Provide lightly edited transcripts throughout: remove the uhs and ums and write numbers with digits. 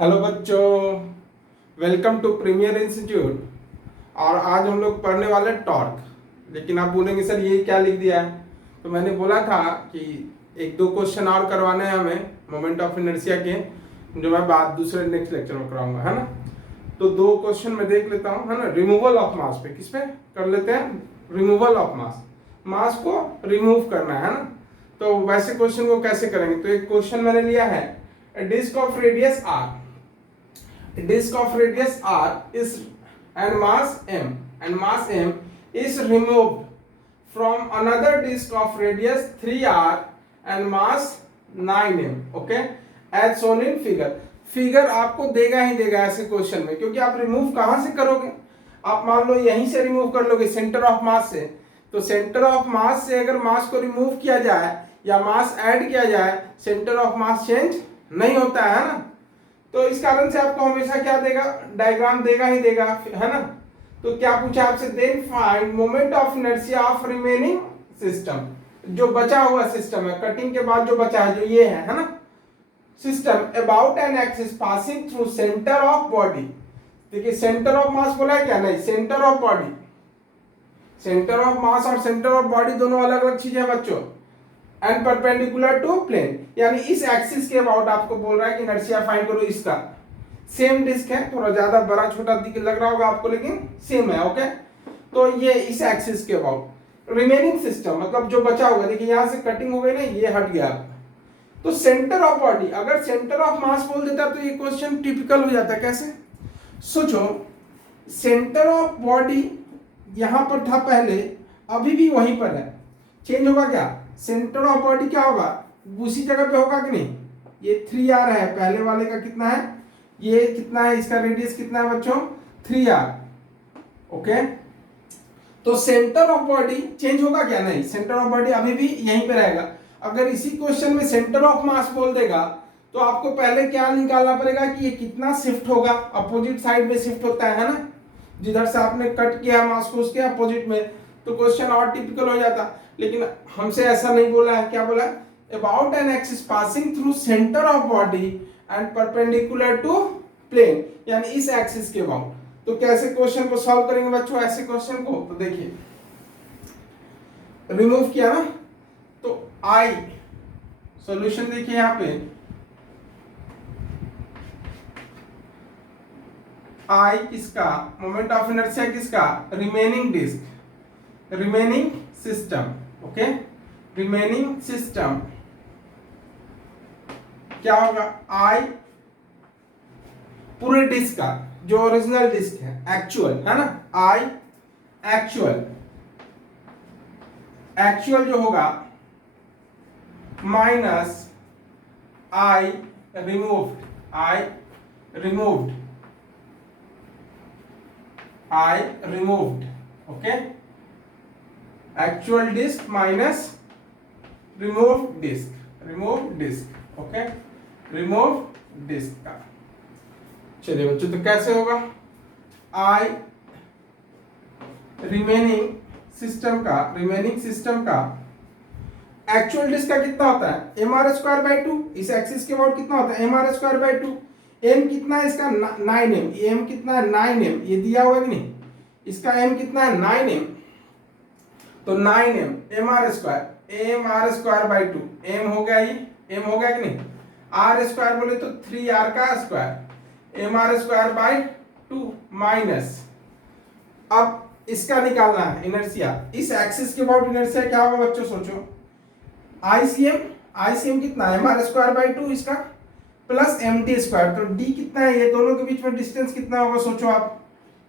Hello बच्चों, welcome to premier institute. और आज हम लोग पढ़ने वाले टॉर्क। लेकिन आप बोलेंगे सर ये क्या लिख दिया है। तो मैंने बोला था कि एक दो क्वेश्चन और करवाने हैं हमें मोमेंट ऑफ इनर्शिया के, जो मैं बात दूसरे नेक्स्ट लेक्चर में कराऊंगा, है ना। तो दो क्वेश्चन मैं देख लेता हूँ, है ना। रिमूवल ऑफ मास पे, किस पे कर लेते हैं, रिमूवल ऑफ मास, मास को रिमूव करना है ना। तो वैसे क्वेश्चन को कैसे करेंगे। तो एक क्वेश्चन मैंने लिया है, disk of radius R, disk of radius r is and mass m is removed from another disk of radius 3r and mass 9m, okay, as shown in figure। Figure आपको देगा ही देगा ऐसे क्वेश्चन में, क्योंकि आप रिमूव कहां से करोगे। आप मान लो यहीं से रिमूव कर लोगे सेंटर ऑफ मास से, तो सेंटर ऑफ मास से अगर मास को रिमूव किया जाए या मास ऐड किया जाए, सेंटर ऑफ मास चेंज नहीं होता है ना। तो इस कारण से आपको हमेशा क्या देगा, डायग्राम देगा ही देगा, है ना। तो क्या पूछा आपसे, then find moment of inertia of remaining system, जो बचा हुआ सिस्टम है, कटिंग के बाद जो बचा है, जो ये है ना system, about an axis passing through centre of body. देखिए सेंटर ऑफ मास बोला है क्या, नहीं, centre of body. Centre of मास और सेंटर ऑफ बॉडी दोनों अलग अलग चीजें हैं बच्चों। एंड परपेंडिकुलर टू प्लेन, यानी इस एक्सिस के अबाउट आपको बोल रहा है कि इनर्शिया फाइंड करो इसका। सेम डिस्क है, थोड़ा ज्यादा बड़ा छोटा लग रहा होगा आपको, लेकिन सेम है, ओके। तो ये इस एक्सिस के अबाउट रिमेनिंग सिस्टम, मतलब जो बचा हुआ, देखिए यहां से कटिंग हो गई ना, ये हट गया। तो सेंटर ऑफ बॉडी, अगर सेंटर ऑफ मास बोल देता तो ये क्वेश्चन टिपिकल हो जाता। कैसे, सोचो, सेंटर ऑफ बॉडी यहां पर था पहले, अभी भी वहीं पर है, चेंज होगा क्या, सेंटर ऑफ बॉडी क्या होगा, उसी जगह पे होगा कि नहीं। ये 3r है, पहले वाले का कितना है, ये कितना है, इसका रेडियस कितना है बच्चों, 3r, ओके। तो सेंटर ऑफ बॉडी चेंज होगा क्या, नहीं, सेंटर ऑफ बॉडी अभी भी यहीं पे रहेगा। अगर इसी क्वेश्चन में सेंटर ऑफ मास बोल देगा तो आपको पहले क्या निकालना पड़ेगा कि ये कितना शिफ्ट होगा, अपोजिट साइड में शिफ्ट होता है ना, जिधर से आपने कट किया मास को उसके अपोजिट में, तो क्वेश्चन और टिपिकल हो जाता। लेकिन हमसे ऐसा नहीं बोला है, क्या बोला, about an axis passing through centre of body and perpendicular to plane, यानी इस एक्सिस के अबाउट। तो कैसे क्वेश्चन को सॉल्व करेंगे बच्चों ऐसे क्वेश्चन को, तो देखिए रिमूव किया ना, तो आई सॉल्यूशन देखिए यहां पे, आई किसका, मोमेंट ऑफ इनर्शिया किसका, remaining disk, remaining system, okay, remaining system क्या होगा, आई पूरे डिस्क का, जो ओरिजिनल डिस्क है, एक्चुअल है ना, आई एक्चुअल, एक्चुअल जो होगा minus I removed, I removed, I removed, okay, actual disc minus remove disc, remove disc, okay, remove disc का। चलिए बच्चों, तो कैसे होगा, आई रिमेनिंग सिस्टम का, रिमेनिंग सिस्टम का एक्चुअल डिस्क का कितना होता है, mr²/2, इस एक्सिस के अबाउट कितना होता है, mr²/2, m कितना है इसका 9m, m कितना है 9m, ये दिया हुआ है कि नहीं, इसका m कितना है 9m, तो 9m mr²/2, m हो गया, ये m हो गया कि नहीं, r² बोले तो 3r का स्क्वायर, mr²/2 माइनस, अब इसका निकालना है इनर्शिया, इस एक्सिस के अबाउट इनर्शिया क्या होगा बच्चों, सोचो, ICM कितना है, mr²/2 इसका प्लस md², तो d कितना है, ये दोनों के बीच में डिस्टेंस कितना होगा, सोचो आप,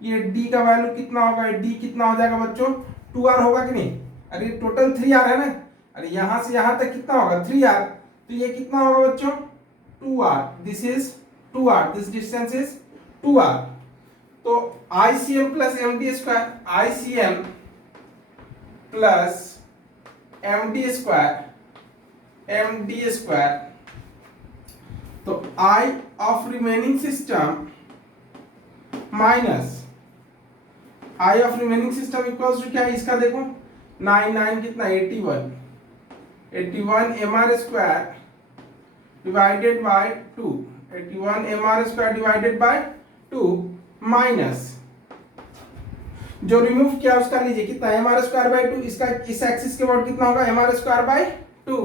ये d का वैल्यू कितना होगा, d कितना हो जाएगा बच्चों, 2r होगा कि नहीं, अरे टोटल 3r है ना, अरे यहां से यहां तक कितना होगा 3r, तो ये कितना होगा बच्चों 2r, this is 2r, this distance is 2r। तो ICM plus md², ICM plus md², तो I of remaining system minus I of remaining system equals to क्या है, इसका देखो 9 कितना 81 mr² divided by 2, 81 mr square divided by 2 minus जो remove किया उसका लीजिए कितना mr स्क्वायर बाय 2, इसका इस एक्सिस के अबाउट कितना होगा mr square by 2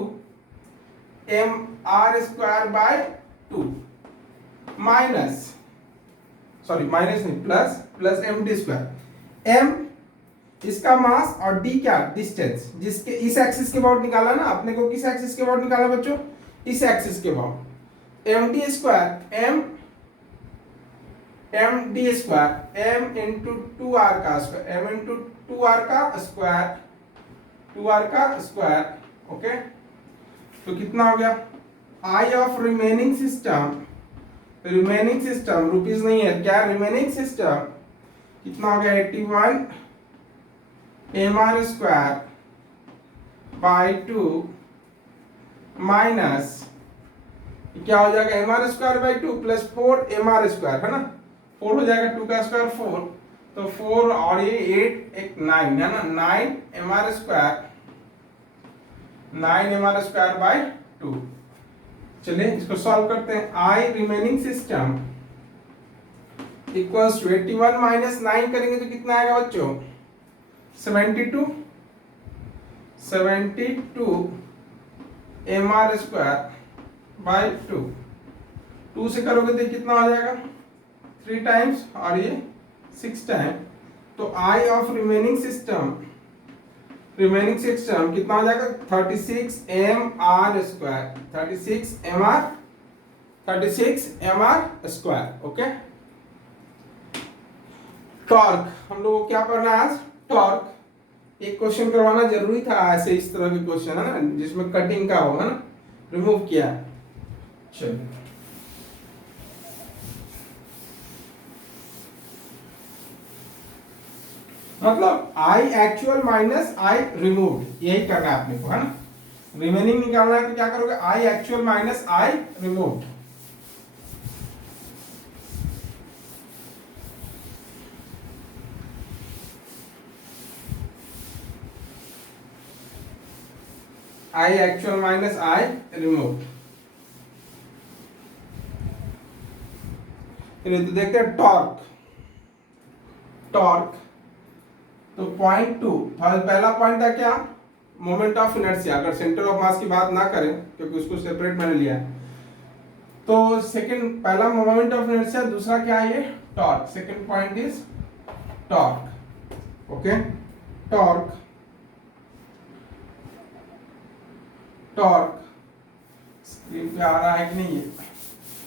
mr square by 2 minus sorry minus नहीं प्लस mt स्क्वायर m इसका मास और d क्या डिस्टेंस जिसके इस एक्सिस के अबाउट निकाला ना अपने को, किस एक्सिस के अबाउट निकाला बच्चों, इस एक्सिस के about mt square m d square m into 2r का स्क्वायर m इंटू 2r का स्क्वायर 2r का स्क्वायर ओके। तो कितना हो गया I of remaining system rupees नहीं है क्या, रिमेनिंग सिस्टम कितना हो गया 81 mr स्क्वायर बाय 2 माइनस क्या हो जाएगा mr square by 2 plus 4 mr square है ना, 4 हो जाएगा 2 का स्क्वायर 4 तो 4 और ये 8 एक 9 है ना, 9 mr स्क्वायर बाय 2। चलिए इसको सॉल्व करते हैं। I remaining system equals to 81 minus 9 करेंगे तो कितना आएगा बच्चों 72 mr स्क्वायर बाय 2 से करोगे तो कितना हो जाएगा 3 टाइम्स और ये 6 टाइम। तो I ऑफ रिमेनिंग सिस्टम कितना हो जाएगा 36 mr स्क्वायर ओके। टॉर्क हम लोग को क्या पढ़ना है आज, टॉर्क। एक क्वेश्चन करवाना जरूरी था ऐसे इस तरह के क्वेश्चन है ना जिसमें कटिंग का होगा ना, रिमूव किया। चलिए मतलब I actual minus I removed यही करना है अपने को है ना, रिमेनिंग निकालना है तो क्या करोगे I actual minus I removed. I actual minus I removed. तो देखते हैं टॉर्क तो 0.2 पहला पॉइंट था क्या मोमेंट ऑफ इनर्शिया, अगर सेंटर ऑफ मास की बात ना करें क्योंकि उसको सेपरेट मैंने लिया है। तो सेकंड पहला मोमेंट ऑफ इनर्शिया, दूसरा क्या है ये torque. Second point is torque okay. Torque screen पे आ रहा है कि नहीं, ये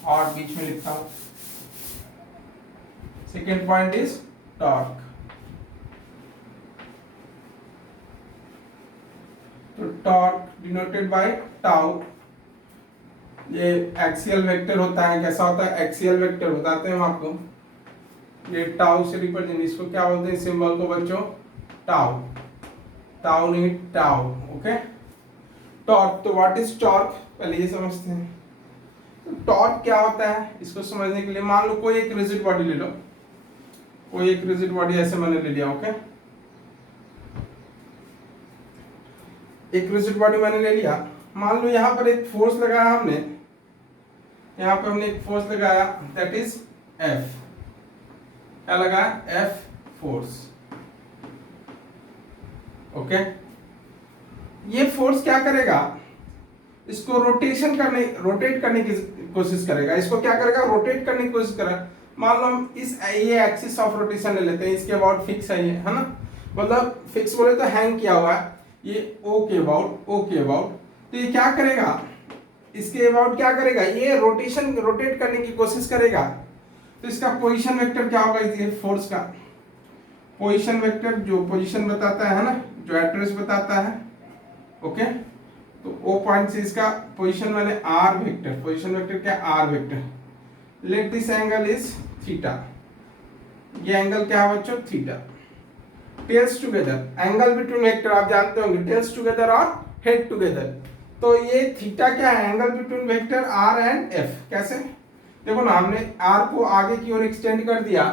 और बीच में लिखता हूं। Second point is torque. तो टॉर्क डिनोटेड बाय टाउ, ये एक्सियल वेक्टर होता है। कैसा होता है एक्सियल वेक्टर, बताते हैं हम आपको। ये टाउ से रिप्रेजेंट, इसको क्या बोलते हैं सिंबल को बच्चों टाउ नहीं टाउ ओके। टॉर्क तो व्हाट इज टॉर्क पहले ये समझते हैं। तो टॉर्क क्या होता है इसको समझने के लिए मान लो कोई एक रिजिड बॉडी ले लो, कोई एक रिजिड बॉडी ऐसे मैंने ले लिया ओके। एक रिजिड बॉडी मैंने ले लिया, मान लो यहां पर एक फोर्स लगाया हमने, यहां पर हमने एक फोर्स लगाया दैट इज F। क्या लगाया F फोर्स ओके। ये फोर्स क्या करेगा इसको रोटेट करने की कोशिश करेगा। इसको क्या करेगा रोटेट करने की कोशिश करेगा। मान लो हम इस ये एक्सिस ऑफ रोटेशन ले लेते हैं, इसके अबाउट फिक्स है ये है ना, मतलब फिक्स बोले तो हैंग किया हुआ है ये O के अबाउट। तो ये क्या करेगा इसके अबाउट क्या करेगा ये रोटेट करने की कोशिश करेगा। तो इसका पोजीशन वेक्टर क्या होगा इसके फोर्स का, पोजीशन वेक्टर जो पोजीशन बताता है ना, जो एड्रेस बताता है ओके। तो O पॉइंट से इसका पोजीशन वाले R वेक्टर, पोजीशन वेक्टर क्या R vector. Let this angle is theta, ये एंगल क्या है बच्चों theta. Tails together, angle between vector आप जानते होंगे टेल्स टुगेदर और हेड टुगेदर। तो ये थीटा क्या है angle between vector R and F। कैसे देखो ना, हमने R को आगे की ओर एक्सटेंड कर दिया,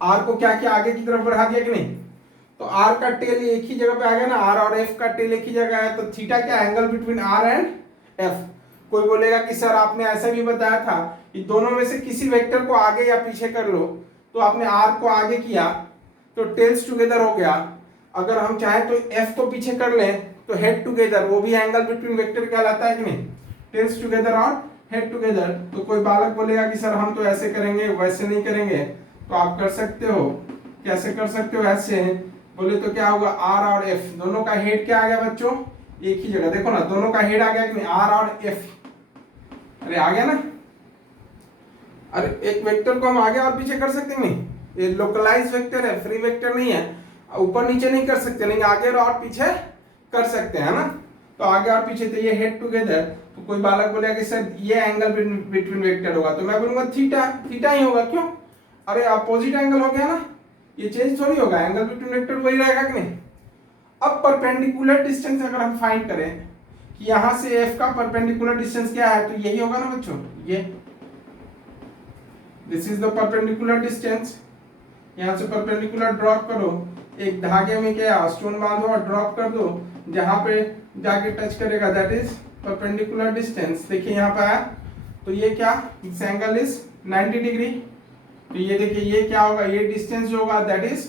R को क्या किया आगे की तरफ बढ़ा दिया कि नहीं, तो R का टेल एक ही जगह पे आ गया ना, R और F का टेल एक ही जगह है। तो थीटा क्या angle between R and F। कोई बोलेगा कि सर आपने ऐसा भी बताया था कि दोनों में से किसी वेक्टर को आगे या पीछे कर लो, तो आपने आर को आगे किया तो टेल्स टुगेदर हो गया, अगर हम चाहें तो एफ को पीछे कर लें तो हेड टुगेदर, वो भी एंगल बिटवीन वेक्टर कहलाता है कि नहीं, टेल्स टुगेदर और हेड टुगेदर। तो कोई बालक बोलेगा कि सर हम तो ऐसे करेंगे वैसे नहीं करेंगे, तो आप कर सकते हो, कैसे कर सकते हो ऐसे बोले तो क्या होगा, आर और एफ दोनों का हेड क्या आ गया बच्चों, एक ही जगह, देखो ना दोनों का हेड आ गया कि नहीं, आर और एफ, अरे आ गया ना। अरे एक वेक्टर को हम आगे और पीछे कर सकते हैं नहीं, ये लोकलाइज वेक्टर है, फ्री वेक्टर नहीं है, ऊपर नीचे नहीं कर सकते, लेकिन आगे और पीछे कर सकते हैं ना। तो आगे और पीछे, तो ये हेड टुगेदर, तो कोई बालक बोलेगा कि सर ये एंगल बिटवीन वेक्टर होगा, तो मैं बोलूंगा थीटा, थीटा ही होगा, क्यों, अरे अपोजिट एंगल हो गया ना, ये चेंज थोड़ी होगा, एंगल बिटवीन वेक्टर वही रहेगा कि नहीं। अब परपेंडिकुलर डिस्टेंस अगर हम फाइंड करें कि यहां से एफ का परपेंडिकुलर डिस्टेंस क्या है, तो यही होगा ना बच्चों, ये this is the perpendicular distance. यहां से परपेंडिकुलर ड्रॉप करो, एक धागे में क्या स्टोन बांधो और ड्रॉप कर दो, जहां पे जाके टच करेगा दैट इज परपेंडिकुलर डिस्टेंस। देखिए यहां पे आया, तो ये क्या, दिस एंगल इज 90 डिग्री, तो ये देखिए ये क्या होगा, ये डिस्टेंस जो होगा दैट इज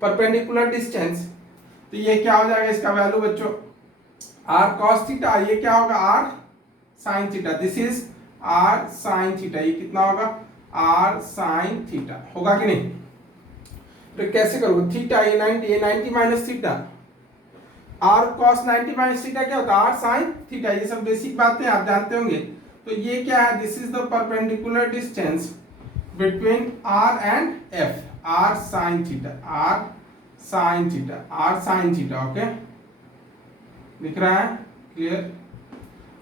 परपेंडिकुलर डिस्टेंस। तो ये क्या हो जाएगा, इसका वैल्यू बच्चों r cos थीटा, ये क्या होगा r sin theta, this is r sin theta, ये कितना होगा r sin थीटा, होगा कि नहीं। तो कैसे करोगे, थीटा ये 90 minus theta, r cos 90 minus theta क्या होता है, r sin थीटा, ये सब बेसिक बातें आप जानते होंगे। तो ये क्या है, this is the perpendicular distance between r and f, r sin theta, r sin theta, r sin theta, okay दिख रहा है क्लियर,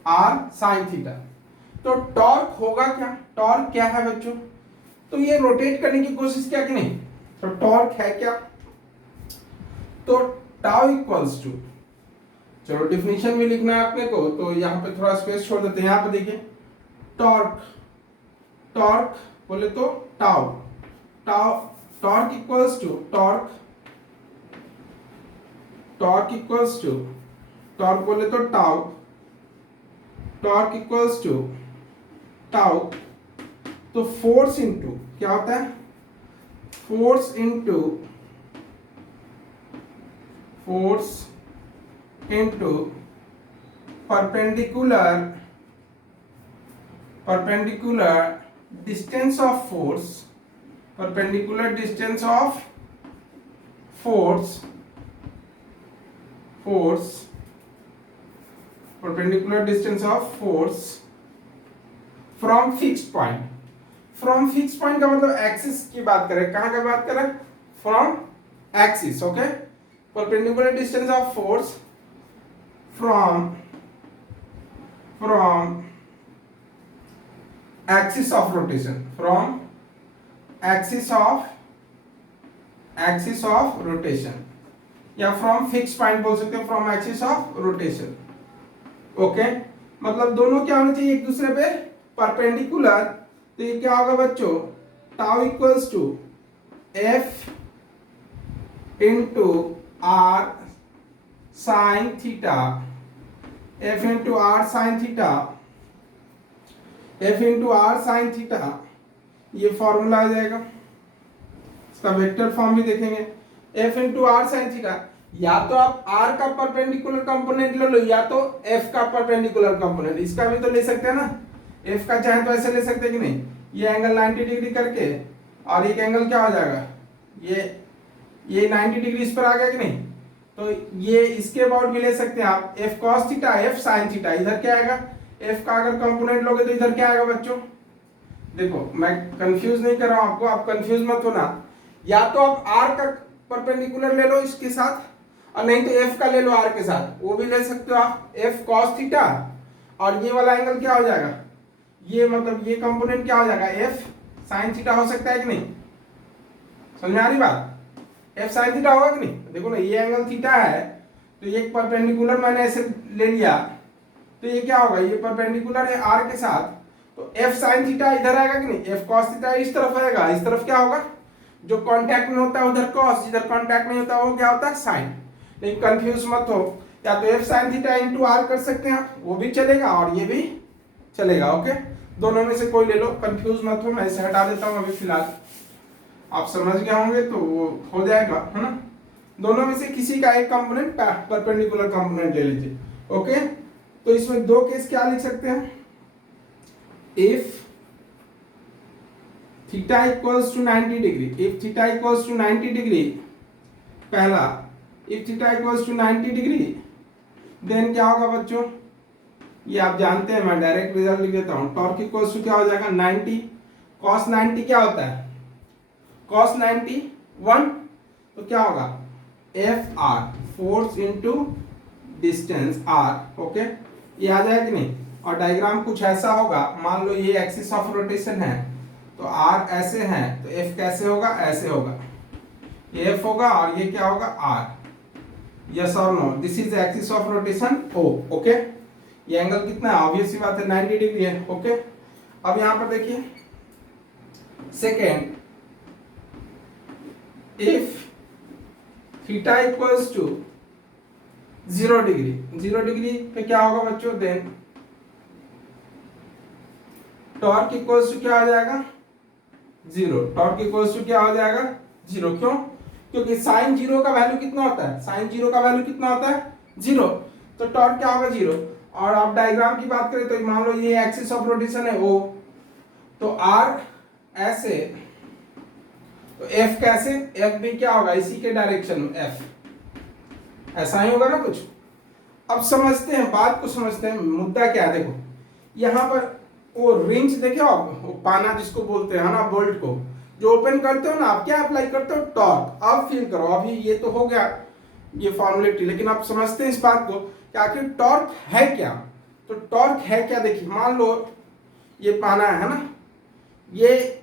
r sin थीटा। तो टॉर्क होगा क्या, टॉर्क क्या है बच्चों, तो ये रोटेट करने की कोशिश किया कि नहीं, तो टॉर्क है क्या, तो टाउ इक्वल्स टू, चलो डिफिनीशन भी लिखना है अपने को, तो यहां पे थोड़ा स्पेस छोड़ देते हैं, यहां पे देखिए टॉर्क, टॉर्क बोले तो tau, tau torque equals to torque, torque equals to, torque बोले तो tau, torque equals to tau, तो फोर्स इनटू क्या होता है, force into, force into perpendicular, perpendicular distance of force, perpendicular distance of force, force perpendicular distance of force from fixed point, from fixed point का मतलब axis की बात करें, कहां का बात करें, from axis, okay, perpendicular distance of force from axis of rotation, from axis of rotation, या फ्रॉम फिक्स पॉइंट बोल सकते हो, from axis of rotation, okay, मतलब दोनों क्या होना चाहिए एक दूसरे पे परपेंडिकुलर। तो ये क्या होगा बच्चों, tau equals to F into R sine theta, F into R sine theta, F into R sine theta, ये फॉर्मूला आ जाएगा, इसका वेक्टर फॉर्म भी देखेंगे, F into R sine theta, या तो आप r का परपेंडिकुलर कंपोनेंट ले लो, या तो f का परपेंडिकुलर कंपोनेंट, इसका भी तो ले सकते हैं ना, f का चाहे तो ऐसे ले सकते हैं कि नहीं, ये एंगल 90 डिग्री करके, और एक एंगल क्या हो जाएगा, ये 90 डिग्री इस पर आ गया कि नहीं, तो ये इसके अबाउट भी ले सकते हैं आप, f cos theta, f sin theta, इधर क्या आएगा, f का अगर कंपोनेंट लोगे तो इधर क्या आएगा बच्चों, देखो मैं कंफ्यूज नहीं कर रहा हूं आपको, आप कंफ्यूज मत होना, या तो आप r का परपेंडिकुलर ले लो इसके साथ, और नहीं तो f का ले लो r के साथ, वो भी ले सकते हो आप, f cos थीटा, और ये वाला एंगल क्या हो जाएगा, ये मतलब ये कंपोनेंट क्या हो जाएगा, f sin थीटा हो सकता है कि नहीं, समझ में आ रही बात, f sin थीटा होगा कि नहीं, देखो ना ये एंगल थीटा है, तो ये परपेंडिकुलर मैंने ऐसे ले लिया, तो ये क्या होगा, ये परपेंडिकुलर है r के साथ, तो f sin थीटा इधर आएगा कि नहीं, f cos थीटा इस तरफ आएगा, इस तरफ क्या होगा, जो कांटेक्ट में होता है उधर cos, जिधर कांटेक्ट नहीं होता वो क्या होता है sin, लेकिन कंफ्यूज मत हो, या तो f sin theta into r कर सकते हैं, वो भी चलेगा और ये भी चलेगा। ओके, दोनों में से कोई ले लो, कंफ्यूज मत हो, मैं इसे हटा देता हूँ अभी फिलहाल, आप समझ गए होंगे तो वो हो जाएगा, है ना। दोनों में से किसी का एक कंपोनेंट परपेंडिकुलर कंपोनेंट ले लीजिए। ओके, तो इसमें दो केस क्या लिख सकते हैं, if theta equals to 90 degree, if theta equals to 90 degree, पहला if theta equals to 90 degree, then क्या होगा बच्चों, ये आप जानते हैं, मैं डायरेक्ट रिजल्ट लिख देता हूं, टॉर्क इक्वल्स टू क्या हो जाएगा 90 cos 90 क्या होता है cos 90 1, तो क्या होगा F R, force into distance R. Okay, ये आ जाएगा कि नहीं, और डायग्राम कुछ ऐसा होगा, मान लो ये एक्सिस ऑफ रोटेशन है, तो आर ऐसे है, तो एफ कैसे होगा, ऐसे होगा, ये एफ होगा और ये क्या होगा आर। यस और no, this is axis of rotation O. Okay, ये एंगल कितना है, ऑब्वियस सी बात है 90 डिग्री है। ओके, अब यहां पर देखिए second, if theta equals to 0 degree, 0 degree पे क्या होगा बच्चों, देन टॉर्क इक्वल्स टू क्या आ जाएगा 0, टॉर्क इक्वल्स टू क्या हो जाएगा 0। क्यों, क्योंकि साइन 0 का वैल्यू कितना होता है, साइन 0 का वैल्यू कितना होता है 0, तो टॉर्क क्या होगा 0। और आप डायग्राम की बात करें तो मान लो ये एक्सिस ऑफ रोटेशन है ओ, तो आर ऐसे, तो एफ कैसे, एफ भी क्या होगा इसी के डायरेक्शन में, एफ ऐसा ही होगा ना कुछ। अब समझते हैं, बात को समझते हैं, मुद्दा क्या है, देखो यहां पर वो रिंच देखे आप, वो पाना जिसको बोलते हैं ना, बोल्ट को जो ओपन करते हो ना, आप क्या अप्लाई करते हो, टॉर्क। अब फील करो, अभी ये तो हो गया ये फॉर्मुलेटी, लेकिन आप समझते हैं इस बात को कि आखिर टॉर्क है क्या। तो टॉर्क है क्या, देखिए मान लो ये पाना है ना, ये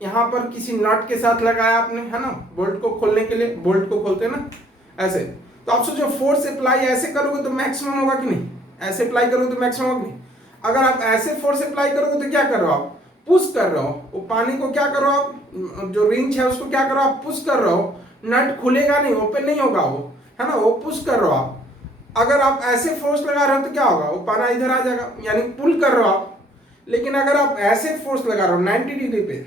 यहां पर किसी नट के साथ लगाया आपने, है ना, बोल्ट को खोलने के लिए, बोल्ट को खोलते हैं ना ऐसे, तो आप सोचो फोर्स अप्लाई ऐसे करोगे तो मैक्सिमम होगा कि नहीं, ऐसे अप्लाई करोगे तो मैक्सिमम होगा कि नहीं। अगर आप ऐसे फोर्स अप्लाई करोगे तो क्या कर रहे हो आप, पुश कर रहे हो, वो पानी को क्या करो आप, जो रिंच है उसको क्या करो आप, पुश कर रहे हो, नट खुलेगा नहीं, ओपन नहीं होगा वो, है ना, वो पुश कर रहे हो आप। अगर आप ऐसे फोर्स लगा रहे हो तो क्या होगा, वो पाना इधर आ जाएगा, यानी पुल कर रहे हो आप। लेकिन अगर आप ऐसे फोर्स लगा रहे हो 90 डिग्री पे,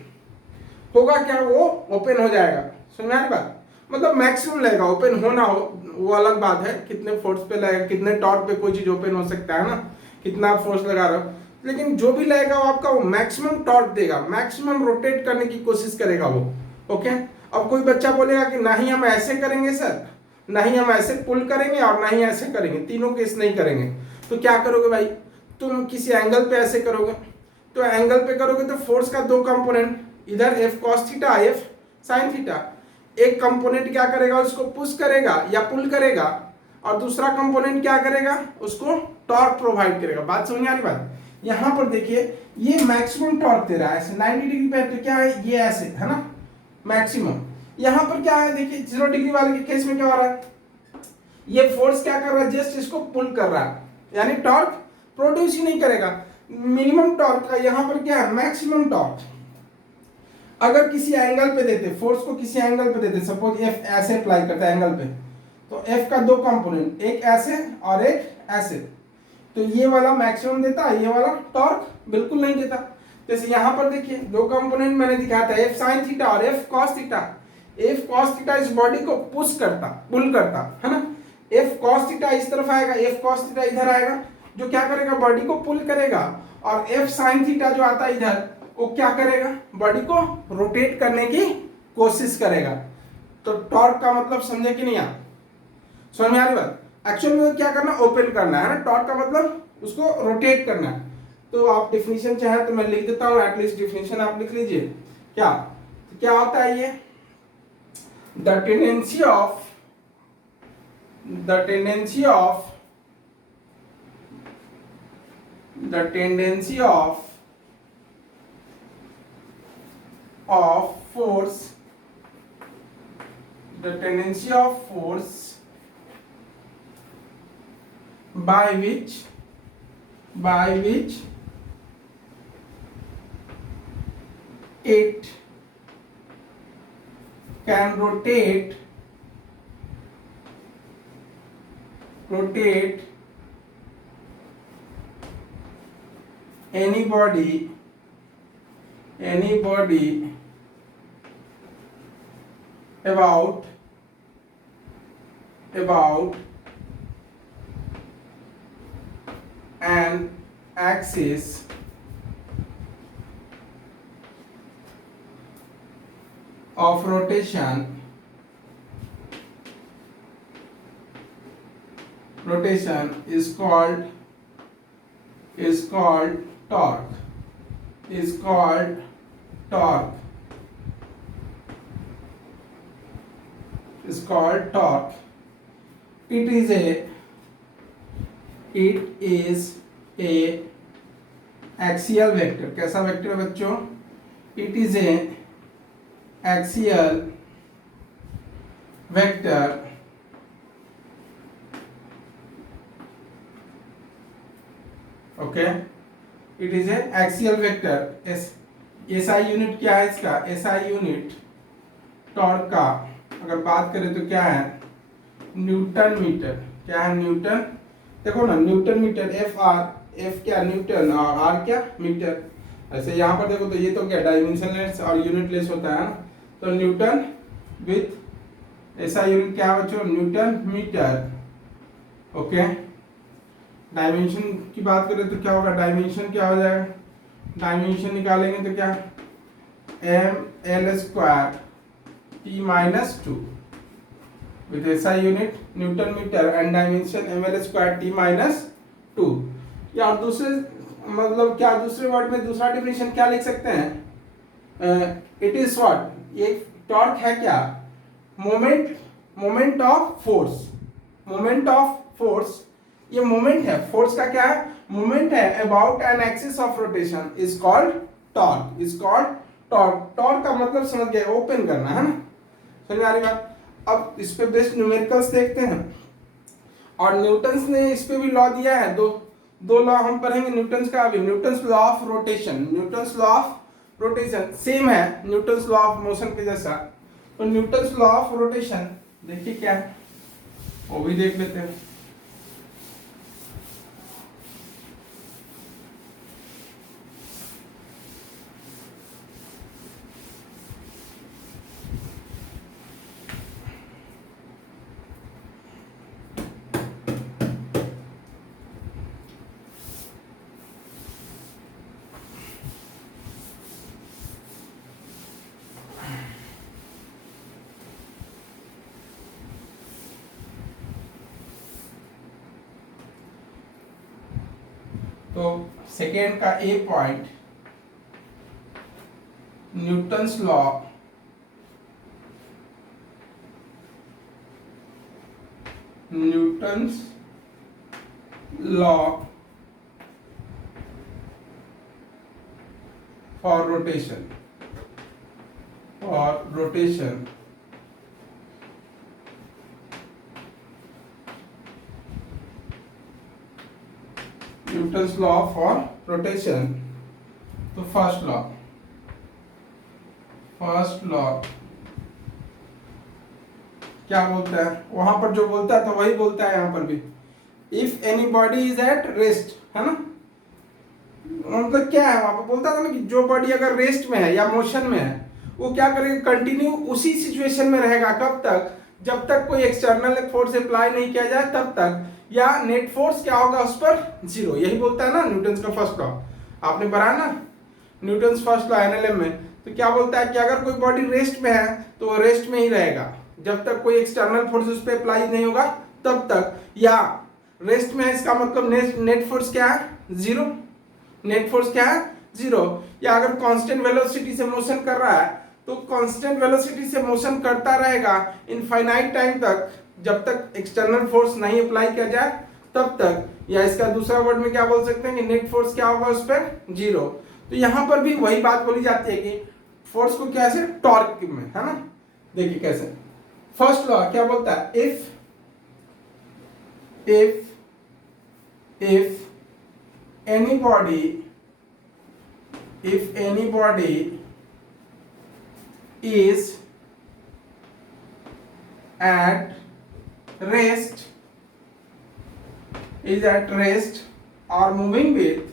होगा क्या, वो ओपन हो जाएगा। समझ आई बात, मतलब मैक्सिमम लगेगा, ओपन होना हो वो अलग बात है, कितने फोर्स पे लगेगा, कितने टॉर्क पे कोई चीज ओपन हो सकता है ना, कितना आप फोर्स लगा रहे हो, लेकिन जो भी लगेगा वो आपका वो मैक्सिमम टॉर्क देगा, मैक्सिमम रोटेट करने की कोशिश करेगा वो। ओके, अब कोई बच्चा बोलेगा कि नहीं हम ऐसे करेंगे सर, नहीं हम ऐसे पुल करेंगे और नहीं ऐसे करेंगे, तीनों केस नहीं करेंगे, तो क्या करोगे भाई, तुम किसी एंगल पे ऐसे करोगे, तो एंगल पे करोगे तो फोर्स का दो कंपोनेंट, इधर F cos theta, F sine theta, एक कंपोनेंट क्या करेगा, उसको पुश करेगा या पुल करेगा, और दूसरा कंपोनेंट क्या करेगा, उसको टॉर्क प्रोवाइड करेगा। बात समझ आ रही बात, यहां पर देखिए ये मैक्सिमम टॉर्क दे रहा है ऐसे 90 डिग्री पे, तो क्या है ये ऐसे, है ना मैक्सिमम। यहां पर क्या है देखिए 0 डिग्री वाले के केस में क्या हो रहा है, ये फोर्स क्या कर रहा है, जस्ट इसको पुल कर रहा है, यानी टॉर्क प्रोड्यूस ही नहीं करेगा। मिनिमम टॉर्क का यहां पर क्या है, मैक्सिमम टॉर्क। अगर किसी एंगल पे देते, फोर्स को किसी एंगल पे देते, सपोज एफ ऐसे अप्लाई करता है एंगल पे, तो एफ का दो कंपोनेंट, एक ऐसे और एक ऐसे, तो ये वाला मैक्सिमम देता है, ये वाला टॉर्क बिल्कुल नहीं देता। जैसे यहां पर देखिए दो कंपोनेंट मैंने दिखाया था, एफ साइन थीटा और F cos theta. F cos theta इस बॉडी को पुश करता, पुल करता, है ना, एफ कॉस थीटा इस तरफ आएगा, एफ कॉस थीटा इधर आएगा, जो क्या करेगा, बॉडी को पुल करेगा, और एफ साइन थीटा जो आता है इधर, वो क्या करेगा, बॉडी को रोटेट करने की कोशिश करेगा। तो टॉर्क का मतलब समझे कि नहीं आप, समझ में आ रही बात। एक्चुअल में क्या करना, ओपन करना है ना, टॉर्क का मतलब उसको रोटेट करना है। तो आप डेफिनेशन चाहे तो मैं लिख देता हूं, एटलीस्ट डेफिनेशन आप लिख लीजिए। क्या तो क्या होता है ये, the tendency of force by which it can rotate any body about an axis of rotation is called torque. It is a axial vector. कैसा वेक्टर है बच्चों? It is a axial vector okay, it is a axial vector. SI unit क्या है इसका? SI unit torque का अगर बात करें तो क्या है? Newton metre. क्या है? न्यूटन. देखो ना, न्यूटन मीटर. एफ क्या? न्यूटन, और आर क्या? मीटर. ऐसे यहाँ पर देखो तो ये तो क्या डायमेंशनलेस और यूनिटलेस होता है ना, तो न्यूटन विथ SI यूनिट क्या है बच्चों? Newton metre. ओके, डायमेंशन की बात करें तो क्या होगा? डायमेंशन क्या हो जाएगा? डायमेंशन निकालेंगे तो क्या? ml² t-2 with SI unit newton metre and dimension ml² t-2. या दूसरे मतलब क्या, दूसरे वर्ड में दूसरा डेफिनेशन क्या लिख सकते हैं? It is what? ये टॉर्क है क्या? Moment of force. ये मोमेंट है. फोर्स का क्या है? मोमेंट है about an axis of rotation is called torque. Torque का मतलब समझ गए? ओपन करना, है ना? समझ में आ रही बात? अब इस पे बेस्ड न्यूमेरिकल्स देखते हैं, और न्यूटन्स ने इस पे भी लॉ दिया है. दो लॉ हम पढ़ेंगे न्यूटन्स का अभी. Newton's law of rotation same है न्यूटन्स लॉ ऑफ मोशन के जैसा. तो न्यूटन्स लॉ ऑफ रोटेशन देखिए क्या है, वो भी देख लेते हैं. तो सेकेंड का A point, Newton's law for rotation. Newton's law for rotation. तो फर्स्ट लॉ क्या बोलता है? वहां पर जो बोलता है तो वही बोलता है यहाँ पर भी. If any body is at rest, है ना? मतलब क्या है वहां पर बोलता था ना कि जो बॉडी अगर रेस्ट में है या मोशन में है, वो क्या करेगा? कंटिन्यू उसी सिचुएशन में रहेगा. कब तक? जब तक कोई एक्सटर्नल फोर्स अप्लाई नहीं किया जाए तब तक, या नेट फोर्स क्या होगा उस पर? जीरो. यही बोलता है ना न्यूटन्स का फर्स्ट लॉ. आपने पढ़ा ना न्यूटन्स फर्स्ट लॉ एनएलएम में. तो क्या बोलता है कि अगर कोई बॉडी रेस्ट में है तो वो रेस्ट में ही रहेगा जब तक कोई एक्सटर्नल फोर्स उस पर अप्लाई नहीं होगा तब तक. या रेस्ट में है इसका मतलब नेट फोर्स क्या है? जीरो. नेट फोर्स क्या है? जीरो. या अगर कांस्टेंट वेलोसिटी से मोशन कर रहा है तो कांस्टेंट वेलोसिटी से मोशन करता रहेगा इनफाइनाइट टाइम तक, जब तक एक्सटर्नल फोर्स नहीं अप्लाई किया जाए तब तक. या इसका दूसरा वर्ड में क्या बोल सकते हैं कि नेट फोर्स क्या होगा उस पर? जीरो. तो यहां पर भी वही बात बोली जाती है कि फोर्स को कैसे? टॉर्क में, है ना? देखिए कैसे. फर्स्ट लॉ क्या बोलता है? If any body is at rest or moving with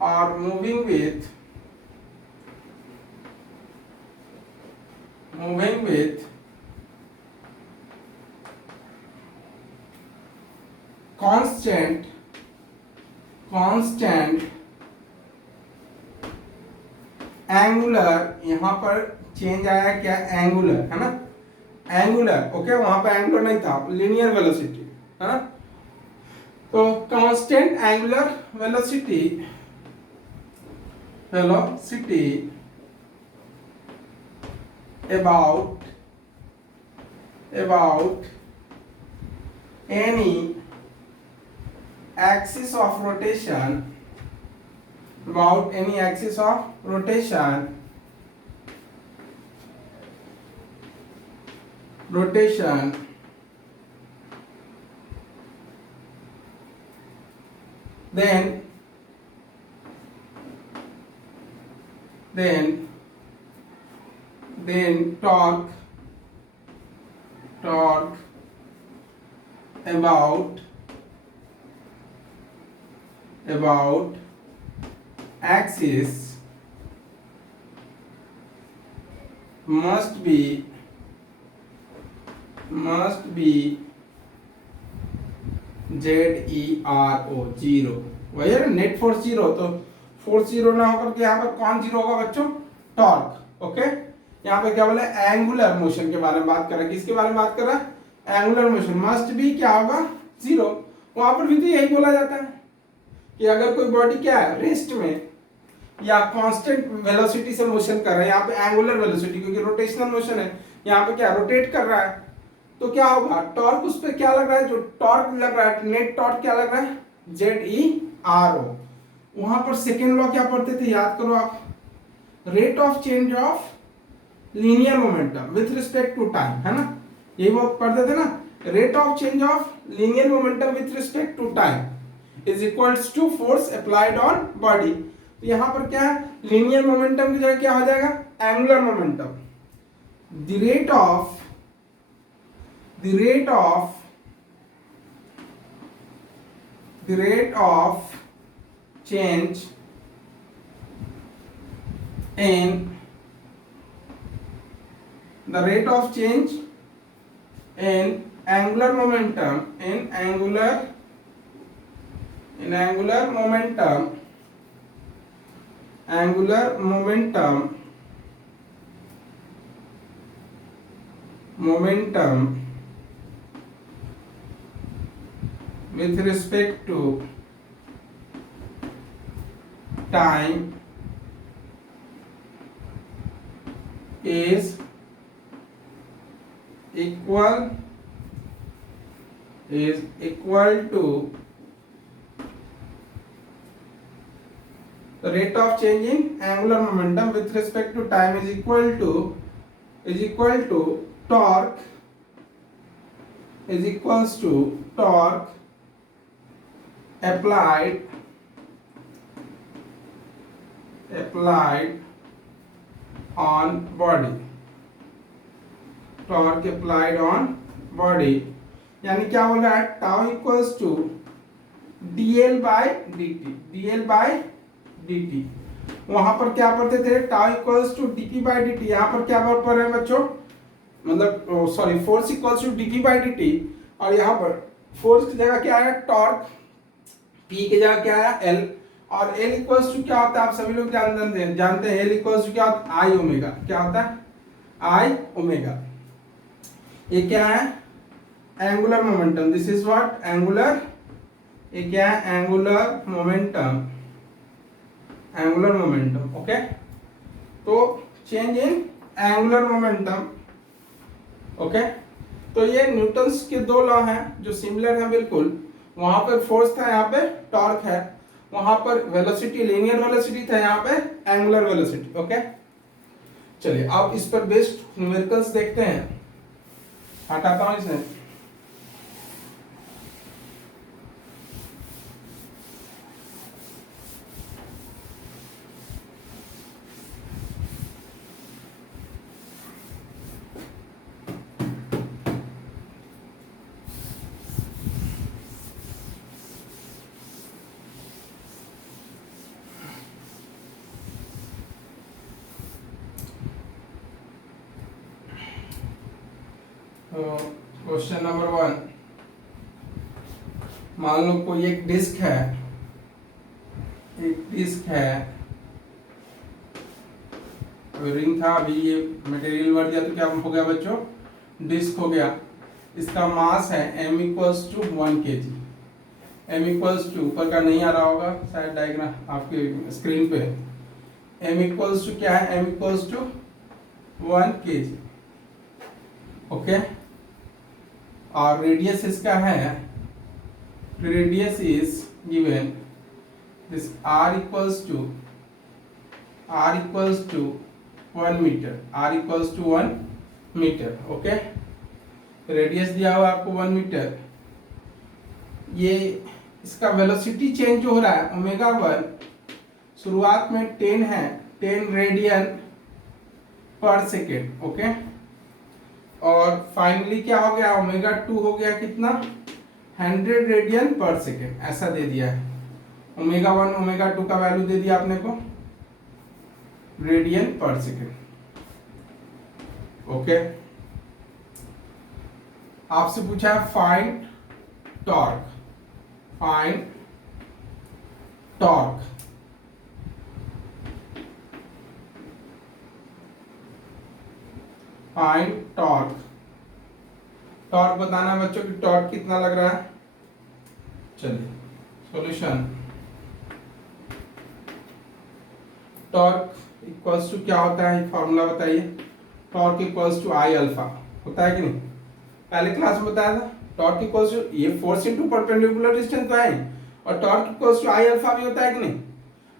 or moving with constant angular, यहां पर चेंज आया क्या, एंगुलर है ना, एंगुलर ओके, वहां पर एंगुलर नहीं था, लीनियर वेलोसिटी है ना। तो constant angular velocity about any axis of rotation, then torque about axis must be ZERO, zero, वही है नेट फोर्स जीरो, तो फोर्स जीरो ना होकर के यहाँ पर कौन जीरो होगा बच्चों, टॉर्क ओके। यहाँ पे क्या बोला, एंगुलर मोशन के बारे में बात कर रहा है, किसके बारे में बात कर रहा है, एंगुलर मोशन मस्ट बी क्या होगा, जीरो। वहां पर भी तो यही बोला जाता है कि अगर कोई बॉडी क्या है रेस्ट में या कांस्टेंट वेलोसिटी से मोशन कर रहा है, यहाँ पे एंगुलर वेलोसिटी क्योंकि रोटेशनल मोशन है, यहाँ पे क्या रोटेट कर रहा है, तो क्या होगा, टॉर्क उस पर क्या लग रहा है, जो टॉर्क लग रहा है नेट टॉर्क क्या लग रहा है, ZERO। वहां पर सेकेंड लॉ क्या पढ़ते थे, याद करो आप, rate of change of linear momentum with respect to time, है ना, यही वो पढ़ते थे ना, rate of change of linear momentum with respect to time is equals to force applied on body. तो यहां पर क्या है, लीनियर मोमेंटम की जगह क्या हो जाएगा, angular momentum. The rate of change in angular momentum with respect to time is equal to the rate of change in angular momentum with respect to time is equal to torque applied on body, यानी क्या बोल रहा है, tau equals to dl by dt। वहां पर क्या पढ़ते थे, tau equals to dp by dt, यहाँ पर क्या पढ़ रहे हैं बच्चों, मतलब sorry force equals to dp by dt, और यहाँ पर फोर्स की जगह क्या है टॉर्क, P की जगह क्या है L, और L इक्वल्स टू क्या होता है, आप सभी लोग जानते हैं L इक्वल्स टू क्या होता है, I ओमेगा, क्या होता है I ओमेगा। ये क्या है, angular momentum, this is what angular, ये क्या है एंगुलर मोमेंटम ओके। तो change in angular momentum okay. तो ये न्यूटन्स के दो लॉ हैं जो सिमिलर हैं बिल्कुल, वहां पर फोर्स था, यहाँ पे टॉर्क है, वहां पर वेलोसिटी लीनियर वेलोसिटी था, यहाँ पे एंगुलर वेलोसिटी ओके। चलिए अब इस पर बेस्ड न्यूमेरिकल्स देखते हैं, हटाता हूं इसे। तो क्वेश्चन नंबर 1, मान लो कोई एक डिस्क है, रिंग था, अभी ये मटेरियल बढ़ गया तो क्या हो गया बच्चों, डिस्क हो गया। इसका मास है m equals to 1 kg। m equals to, ऊपर का नहीं आ रहा होगा शायद डायग्राम आपके स्क्रीन पे, m इक्वल्स टू क्या है, m equals to 1 kg। Okay, और रेडियस इसका है, radius is given this r equals to 1 metre, r equals to 1 metre. Okay, radius दिया हुआ आपको 1 मीटर। ये इसका वेलोसिटी चेंज हो रहा है ओमेगा 1, शुरुआत में 10 है, 10 रेडियन पर सेकेंड। ओके, और फाइनली क्या हो गया, ओमेगा 2 हो गया कितना, 100 रेडियन पर सेकेंड, ऐसा दे दिया है। ओमेगा 1 ओमेगा 2 का वैल्यू दे दिया आपने को रेडियन पर सेकेंड। ओके, आपसे पूछा है find torque, find torque. Find torque, torque बताना है बच्चों की, टॉर्क कितना लग रहा है। चलिए सॉल्यूशन, टॉर्क इक्वल्स टू क्या होता है, फॉर्मूला बताइए। Torque equals to I alpha, होता है कि नहीं, पहले क्लास में बताया था। टॉर्क इक्वल्स टू, ये फोर्स इनटू परपेंडिकुलर डिस्टेंस तो है, और torque equals to I alpha भी होता है कि नहीं।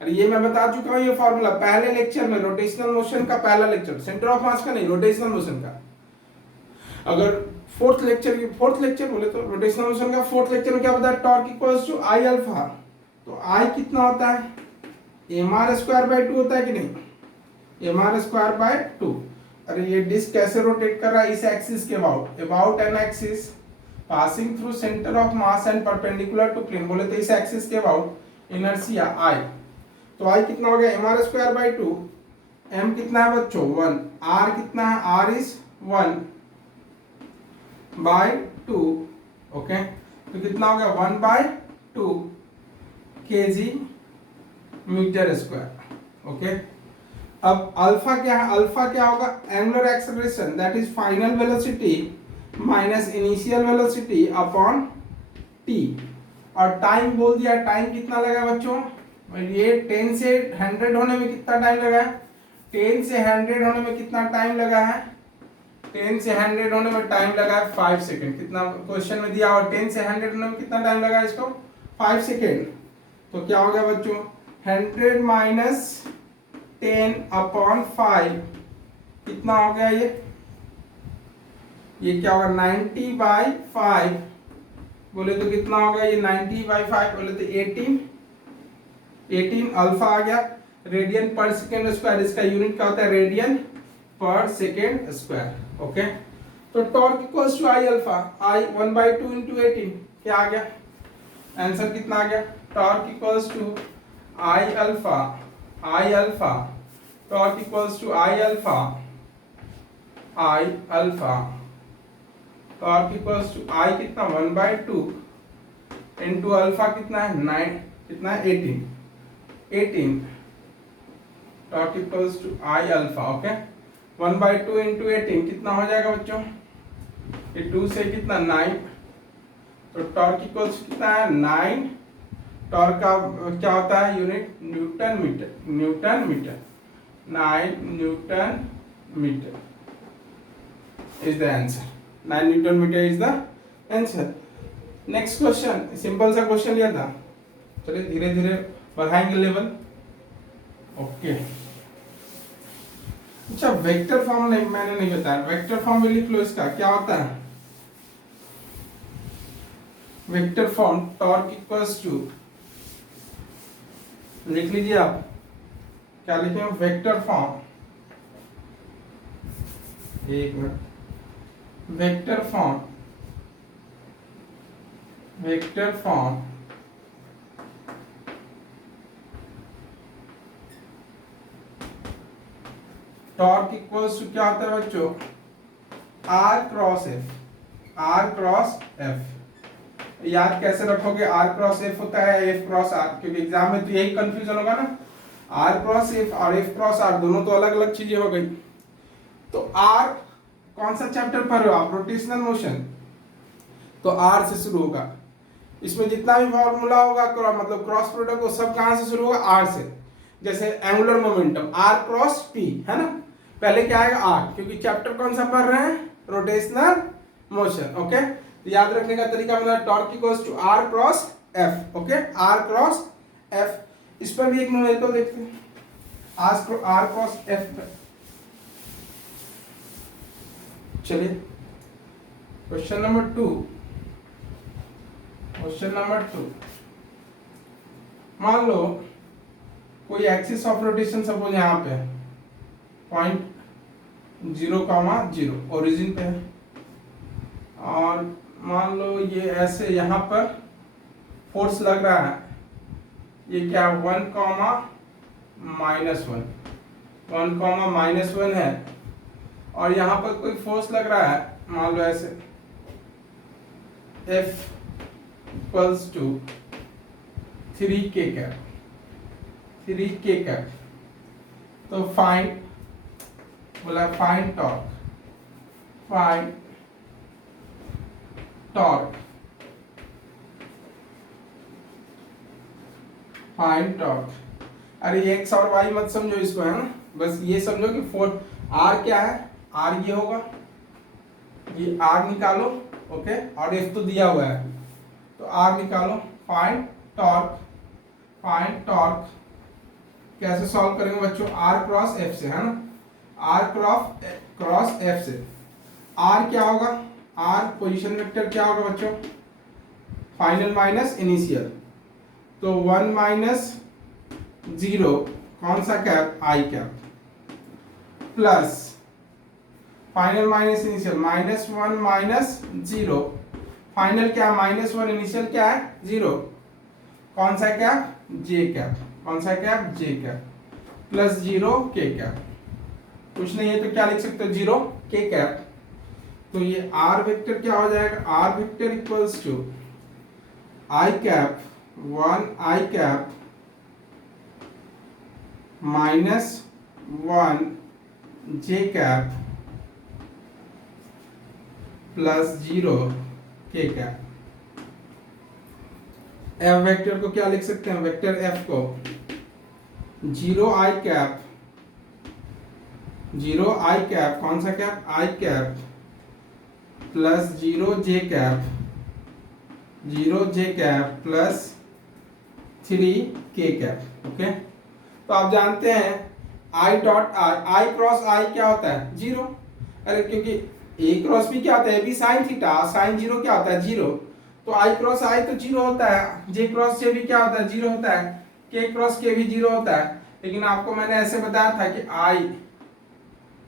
अरे ये मैं बता चुका हूँ, ये फॉर्मूला पहले लेक्चर में, रोटेशनल मोशन का पहला लेक्चर, सेंटर ऑफ मास का नहीं, रोटेशनल मोशन का। अगर फोर्थ लेक्चर बोले तो रोटेशनल मोशन का फोर्थ लेक्चर में क्या बताया, torque equals to I alpha. तो आई कितना होता है, mr² 2 होता है कि नहीं, mr² 2। अरे ये डिस्क कैसे रोटेट कर रहा है, इस एक्सिस के about an axis passing through centre of mass and perpendicular to plane, बोले तो इस एक्सिस के अबाउट इनर्शिया आई। तो आई कितना हो गया, mr² 2, m कितना है बच्चों 1, r कितना है, r इज 1/2। ओके, तो कितना हो गया 1/2 kg मीटर स्क्वायर। ओके, अब अल्फा क्या है, अल्फा क्या होगा, angular acceleration that is final velocity minus initial velocity upon T. और टाइम बोल दिया, टाइम कितना लगा बच्चों, ये 10 से 100 होने में कितना टाइम लगा है, 10 से 100 होने में कितना टाइम लगा है, 10 से 100 होने में टाइम लगा है 5 सेकेंड। कितना क्वेश्चन में दिया हुआ, 10 से 100 होने में कितना टाइम लगा है इसको, 5 सेकेंड। तो क्या हो गया बच्चों, 100 माइनस 10 अपॉन 5 कितना हो गया, ये क्या होगा 90/5 बोले तो कितना होगा, ये 90/5 बोले तो 18 अल्फा आ गया। रेडियन पर सेकेंड स्क्वायर, इसका यूनिट क्या होता है, radian per second square. Okay, तो torque equals to I alpha, I 1/2 into 18 क्या आ गया, आंसर कितना आ गया, torque equals to I alpha, torque equals to I alpha, torque equals to I कितना 1/2 इंटू अल्फा कितना है 9, कितना है 18 torque equals to I alpha. Okay, 1/2 into 18 कितना हो जाएगा बच्चों, ये 2 से कितना 9, तो टॉर्क इक्वल्स कितना है 9। टॉर्क का क्या होता है unit, newton metre, 9 newton metre is the answer, 9 newton metre is the answer. Next question, simple सा क्वेश्चन लिया था, चलिए धीरे धीरे बढ़ाएंगे लेवल। ओके, अच्छा वेक्टर फॉर्म नहीं, मैंने नहीं बताया, वेक्टर फॉर्म भी लिख लो, इसका क्या होता है vector form, torque equals to, लिख लीजिए आप, क्या लिखे वेक्टर फॉर्म, एक minute, vector form torque equals to क्या होता है बच्चों, r cross f, R cross F. याद कैसे रखोगे? आर क्रॉस एफ होता है एफ क्रॉस आर, क्योंकि एग्जाम में तो यही कंफ्यूजन होगा ना, आर क्रॉस एफ और एफ क्रॉस आर दोनों तो अलग अलग चीजें हो गई। तो आर कौन सा चैप्टर पढ़ रहे हो आप? रोटेशनल मोशन, तो आर से शुरू होगा। इसमें जितना भी फॉर्मूला होगा मतलब क्रॉस प्रोडक्ट, वो सब कहां से शुरू होगा? आर से। जैसे angular momentum R cross P है ना, पहले क्या आएगा? आर, क्योंकि चैप्टर कौन सा पढ़ रहे हैं? Rotational motion. ओके, तो याद रखने का तरीका मतलब torque equals to R cross F. Okay, R cross F. इस पर भी एक न्यूमेरिकल देखते हैं, आर क्रॉस एफ। चलिए क्वेश्चन नंबर 2। क्वेश्चन नंबर 2, मान लो कोई एक्सिस ऑफ रोटेशन सपोज यहाँ पे 0.0, ओरिजिन पे है, और मान लो ये ऐसे यहाँ पर फोर्स लग रहा है, ये क्या 1,-1 है, और यहाँ पर कोई फोर्स लग रहा है, मान लो ऐसे F equals to 3K cap, 3K cap. तो find torque, find torque, find torque. अरे एक्स और वाई मत समझो इसको, है ना, बस ये समझो कि फोर आर क्या है, आर ये होगा, ये आर निकालो। ओके, और एफ तो दिया हुआ है, तो आर निकालो। फाइंड टॉर्क, फाइंड टॉर्क कैसे सॉल्व करेंगे बच्चों? आर क्रॉस एफ से, है ना, आर क्रॉस एफ से। आर क्या होगा? आर पोजीशन वेक्टर क्या होगा बच्चों? फाइनल माइनस इनिशियल, तो 1 - 0 कौन सा cap? I cap, plus final minus initial -1 - 0, final क्या? -1, इनिशियल क्या है? 0, कौन सा कैप? जे कैप, कौन सा कैप? जे कैप, प्लस 0 के कैप। कुछ नहीं है तो क्या लिख सकते हो? 0 के कैप। तो ये आर वेक्टर क्या हो जाएगा? R vector equals to I cap 1 I cap -1 J cap plus 0 K cap. F vector को क्या लिख सकते हैं? वेक्टर एफ को 0 आई कैप, 0 आई कैप, कौन सा cap? I cap, plus 0 J cap, 0 J cap plus 3 के कैप। ओके, तो आप जानते हैं आई डॉट आई क्रॉस आई क्या होता है? 0। अरे क्योंकि ए क्रॉस भी क्या होता है? बी साइन थीटा, साइन 0 क्या होता है? 0। तो आई क्रॉस आई तो 0 होता है, जे क्रॉस जे भी क्या होता है? 0 होता है, के क्रॉस के भी 0 होता है। लेकिन आपको मैंने ऐसे बताया था कि आई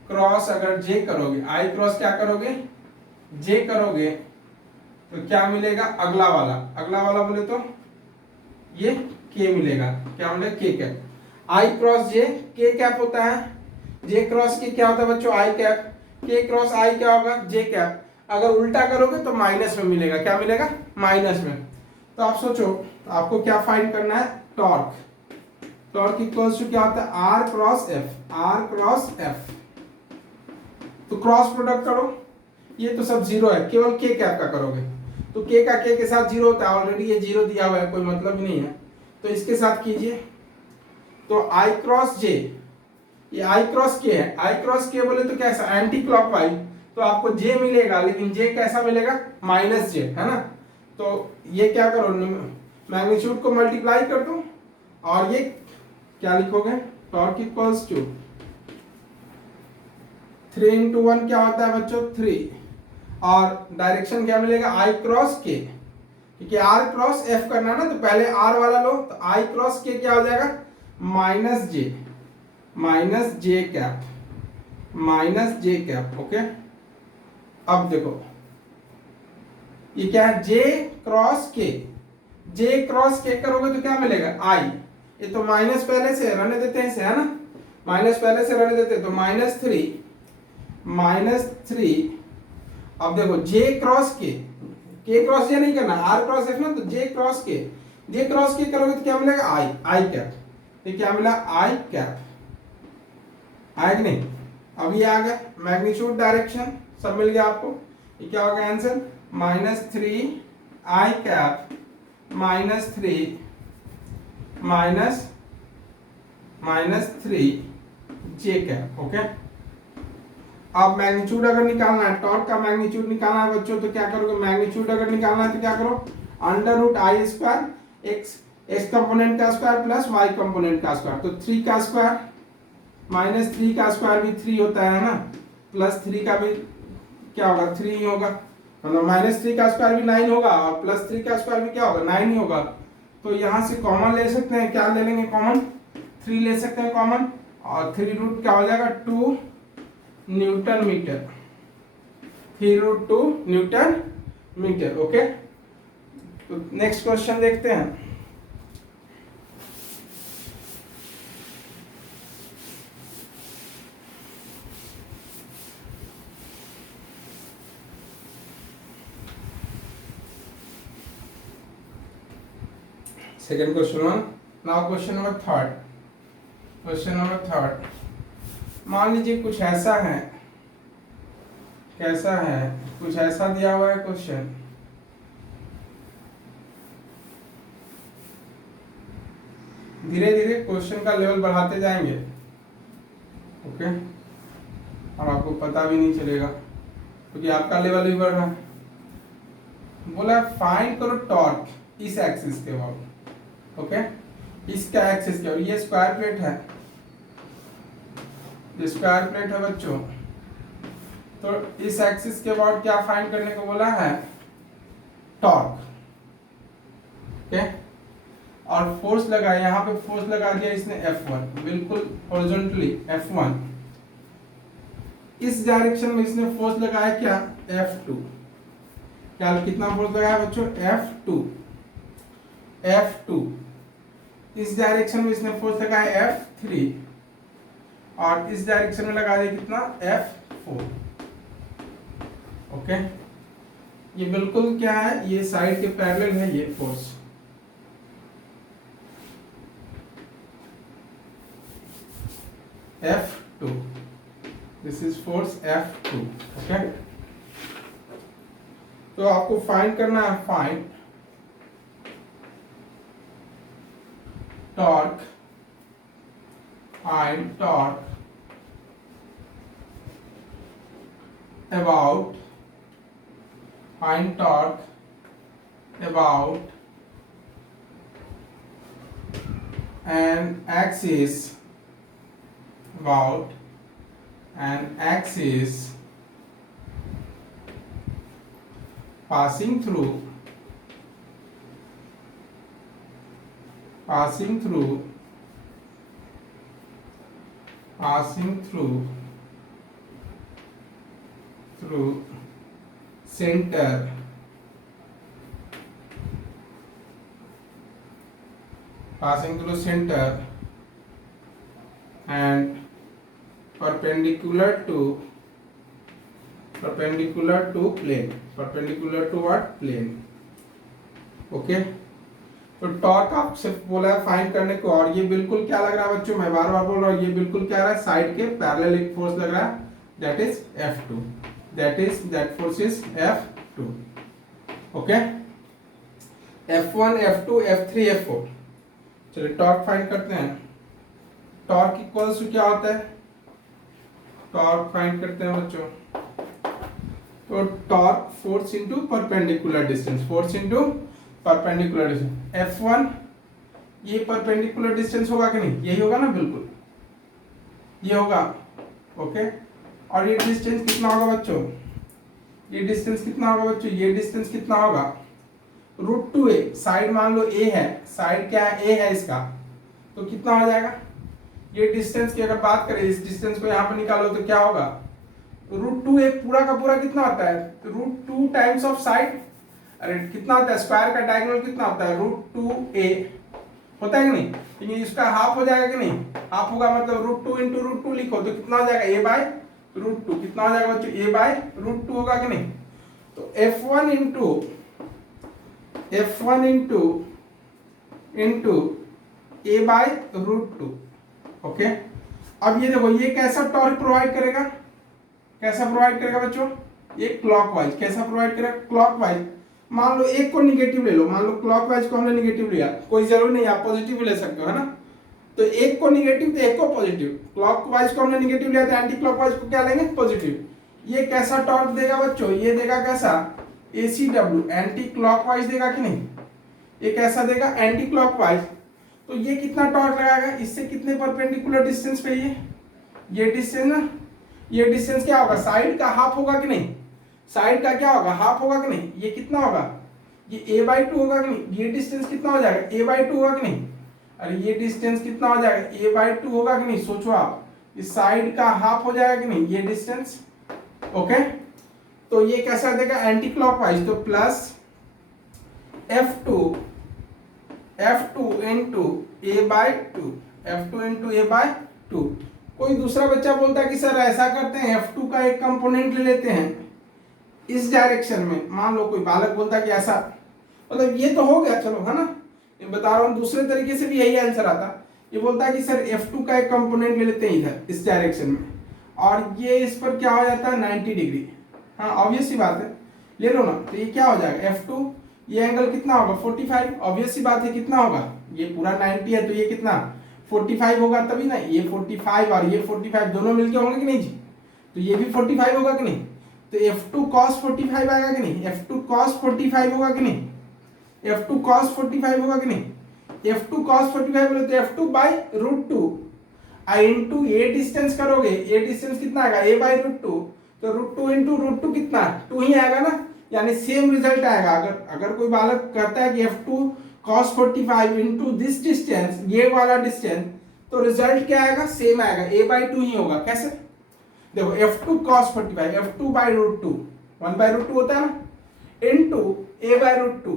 क्रॉस अगर जे करोगे, आई क्रॉस क्या करोगे? जे करोगे, तो क्या मिलेगा? अगला वाला बोले तो ये के मिलेगा, क्या मिलेगा? के कैप। आई क्रॉस जे के कैप होता है, जे क्रॉस के क्या होता है बच्चों? आई कैप, के क्रॉस आई क्या होगा? जे कैप। अगर उल्टा करोगे तो माइनस में मिलेगा, क्या मिलेगा? माइनस में। तो आप सोचो आपको क्या फाइंड करना है? टॉर्क। टॉर्क इक्वल्स टू क्या होता है? R cross F, R cross F. तो क्रॉस प्रोडक्ट करो, ये तो सब 0 है, केवल के कैप का करोगे तो के का के साथ 0 होता है, ऑलरेडी ये 0 दिया हुआ है, कोई मतलब ही नहीं है, तो इसके साथ कीजिए। तो आई क्रॉस जे, ये आई क्रॉस के है, आई क्रॉस के बोले तो कैसा? एंटी क्लॉकवाइज, तो आपको जे मिलेगा, लेकिन जे कैसा मिलेगा? माइनस जे, है ना। तो ये क्या करो, मैग्नीट्यूड को मल्टीप्लाई कर दो, और ये क्या लिखोगे? टॉर्क इक्वल्स टू 3 × 1 क्या होता है बच्चों? 3, और डायरेक्शन क्या मिलेगा? आई क्रॉस के, क्योंकि आर क्रॉस एफ करना ना, तो पहले आर वाला लो, तो आई क्रॉस के क्या हो जाएगा? माइनस जे कैप, माइनस जे कैप। ओके, अब देखो ये क्या है? जे क्रॉस के, जे क्रॉस के करोगे तो क्या मिलेगा? आई, ये तो माइनस पहले से रहने देते हैं इसे, है ना, माइनस पहले से रहने देते, तो -3 अब देखो जे क्रॉस के क्रॉस जे नहीं करना, आर क्रॉस एफ ना, तो जे क्रॉस के करोगे तो क्या मिलेगा, आई कैप। ये क्या मिला, आई कैप, आया कि नहीं। अब ये आ गया मैग्नीट्यूड डायरेक्शन सब मिल गया आपको। ये क्या होगा आंसर, -3 आई कैप -3 -3 जे कैप। ओके, अब मैग्नीट्यूड अगर निकालना है, टॉर्क का मैग्नीट्यूड निकालना है बच्चों, तो क्या करोगे, मैग्नीट्यूड अगर निकालना है तो क्या करो, √I² एक्स कंपोनेंट का स्क्वायर प्लस वाई कंपोनेंट का स्क्वायर, तो 3 का स्क्वायर -3 का स्क्वायर भी 3 होता है ना, +3 का भी क्या होगा, 3 ही होगा, मतलब -3 का स्क्वायर भी 9 होगा और +3 का स्क्वायर भी क्या होगा, 9 ही होगा। तो यहाँ से कॉमन ले सकते हैं, क्या ले लेंगे कॉमन, 3 ले सकते हैं कॉमन, और 3 रूट क्या हो जाएगा, 2 newton metre, 3√2 newton metre. Okay, तो नेक्स्ट क्वेश्चन देखते हैं। Second question one, now question number third. Question number third, मान लीजिए कुछ ऐसा है, कैसा है, कुछ ऐसा दिया हुआ है क्वेश्चन, धीरे धीरे क्वेश्चन का लेवल बढ़ाते जाएंगे। ओके, और आपको पता भी नहीं चलेगा क्योंकि आपका लेवल भी बढ़ रहा है। बोला फाइंड करो टॉर्क इस एक्सिस के बाद। ओके, इसका एक्सिस क्या, और ये स्क्वायर प्लेट है, ये स्क्वायर प्लेट है बच्चों, तो इस एक्सिस के बाद क्या फाइंड करने को बोला है, टॉर्क। ओके, और फोर्स लगा, यहाँ पे फोर्स लगा दिया इसने F1, बिल्कुल हॉरिजॉन्टली F1। इस डायरेक्शन में इसने फोर्स लगाया क्या, F2। क्या कितना फोर्स लगाया बच्चों, F2। इस डायरेक्शन में इसने फोर्स लगाया F3, और इस डायरेक्शन में लगा दिया कितना, F4। ओके, ये बिल्कुल क्या है, ये साइड के पैरेलल है ये force. F2, this is force F2। Okay, तो आपको फाइंड करना है, find torque, find torque about, find torque about an axis, about an axis passing through center and perpendicular to plane, perpendicular to what, plane। Okay, तो torque आपसे बोला है find करने को, और ये बिल्कुल क्या लग रहा है बच्चों, मैं बार बार बोल रहा हूँ, ये बिल्कुल क्या रहा है, साइड के पैरेलल एक फोर्स लग रहा है, that is F2, that force is F2। Okay, F1 F2 F3 F4। चलिए टॉर्क फाइंड करते हैं। टॉर्क इक्वल्स टू क्या होता है, टॉर्क फाइंड करते हैं बच्चों, तो torque force into perpendicular distance, force into perpendicular distance. F1 ये परपेंडिकुलर डिस्टेंस होगा कि नहीं, यही होगा ना, बिल्कुल ये होगा। ओके, और ये डिस्टेंस कितना होगा बच्चों, ये डिस्टेंस कितना होगा बच्चों, ये डिस्टेंस कितना होगा, √2a। साइड मान लो a है, साइड क्या है, a है इसका, तो कितना हो जाएगा, ये डिस्टेंस की अगर बात करें, इस डिस्टेंस को यहाँ पे निकालो तो क्या होगा, √2a पूरा का पूरा कितना होता है, √2 टाइम्स ऑफ साइड, अरे कितना होता है, स्क्वायर का डायगोनल कितना होता है, √2a होता है कि नहीं, लेकिन इसका हाफ हो जाएगा कि नहीं, हाफ होगा, मतलब √2 इंटू √2 लिखो तो कितना हो जाएगा, a बाय √2, कितना हो जाएगा बच्चों, a बाय √2 होगा कि नहीं। तो F1 into A by root 2। ओके, अब ये देखो ये कैसा टॉर्क प्रोवाइड करेगा, कैसा प्रोवाइड करेगा बच्चों, ये क्लॉकवाइज। कैसा प्रोवाइड करेगा, क्लॉकवाइज। मान लो एक को निगेटिव ले लो, मान लो क्लॉकवाइज को हमने निगेटिव लिया, कोई जरूरी नहीं आप पॉजिटिव भी ले सकते हो, है ना। तो एक को निगेटिव तो एक को पॉजिटिव, क्लॉकवाइज को हमने निगेटिव लिया तो एंटी क्लॉकवाइज को क्या लेंगे, पॉजिटिव। ये कैसा टॉर्क देगा बच्चों, ये देगा कैसा, ACW, एंटी क्लॉकवाइज देगा कि नहीं, ये कैसा देगा, एंटी क्लॉकवाइज। तो ये कितना टॉर्क लगाएगा, इससे कितने परपेंडिकुलर डिस्टेंस पे, ये डिस्टेंस ना, ये डिस्टेंस क्या होगा, साइड का हाफ होगा कि नहीं, साइड का क्या होगा, हाफ होगा कि नहीं। ये कितना होगा, ये A/2 होगा कि नहीं, ये डिस्टेंस कितना हो जाएगा, A/2 होगा कि नहीं। अरे ये डिस्टेंस कितना हो जाएगा, A/2 होगा कि नहीं, सोचो आप, इस साइड का हाफ हो जाएगा कि नहीं ये डिस्टेंस। ओके, तो ये कैसा देगा, एंटी क्लॉकवाइज। तो plus F2 into A/2, F2 into A/2। कोई दूसरा बच्चा बोलता है कि सर ऐसा करते हैं, F2 का एक कंपोनेंट ले लेते हैं इस डायरेक्शन में। मान लो कोई बालक बोलता है कि ऐसा, मतलब ये तो हो गया चलो, है ना, ये बता रहा हूँ, दूसरे तरीके से भी यही आंसर आता। ये बोलता है कि सर F2 का एक कंपोनेंट ले लेते हैं इधर इस डायरेक्शन में, और ये इस पर क्या हो जाता है 90 डिग्री। हाँ ऑब्वियस सी बात है, ले लो ना। तो ये क्या हो जाएगा, F2, ये एंगल कितना होगा 45, ऑब्वियस सी बात है, कितना होगा, ये पूरा 90 है तो ये कितना 45 होगा, तभी ना ये 45 और ये 45 दोनों मिलके होंगे कि नहीं जी, तो ये भी 45 होगा कि नहीं। तो F2 cos 45 आएगा कि नहीं, F2 cos 45 होगा कि नहीं, F2 cos 45 होगा कि नहीं। F2 cos 45 बोले तो F2 बाई रूट 2 इंटू ये डिस्टेंस करोगे, ये डिस्टेंस कितना आएगा, A बाई रूट 2, तो रूट 2 इंटू रूट 2 कितना 2 ही आएगा ना, यानी सेम रिजल्ट आएगा। अगर कोई बालक कहता है कि F2 cos 45 into this distance, ये वाला डिस्टेंस, तो रिजल्ट क्या आएगा, सेम आएगा, A/2 ही होगा। कैसे, देखो F2 cos 45, F2 by root 2, 1 by root 2 होता है ना, इंटू A बाई रूट 2,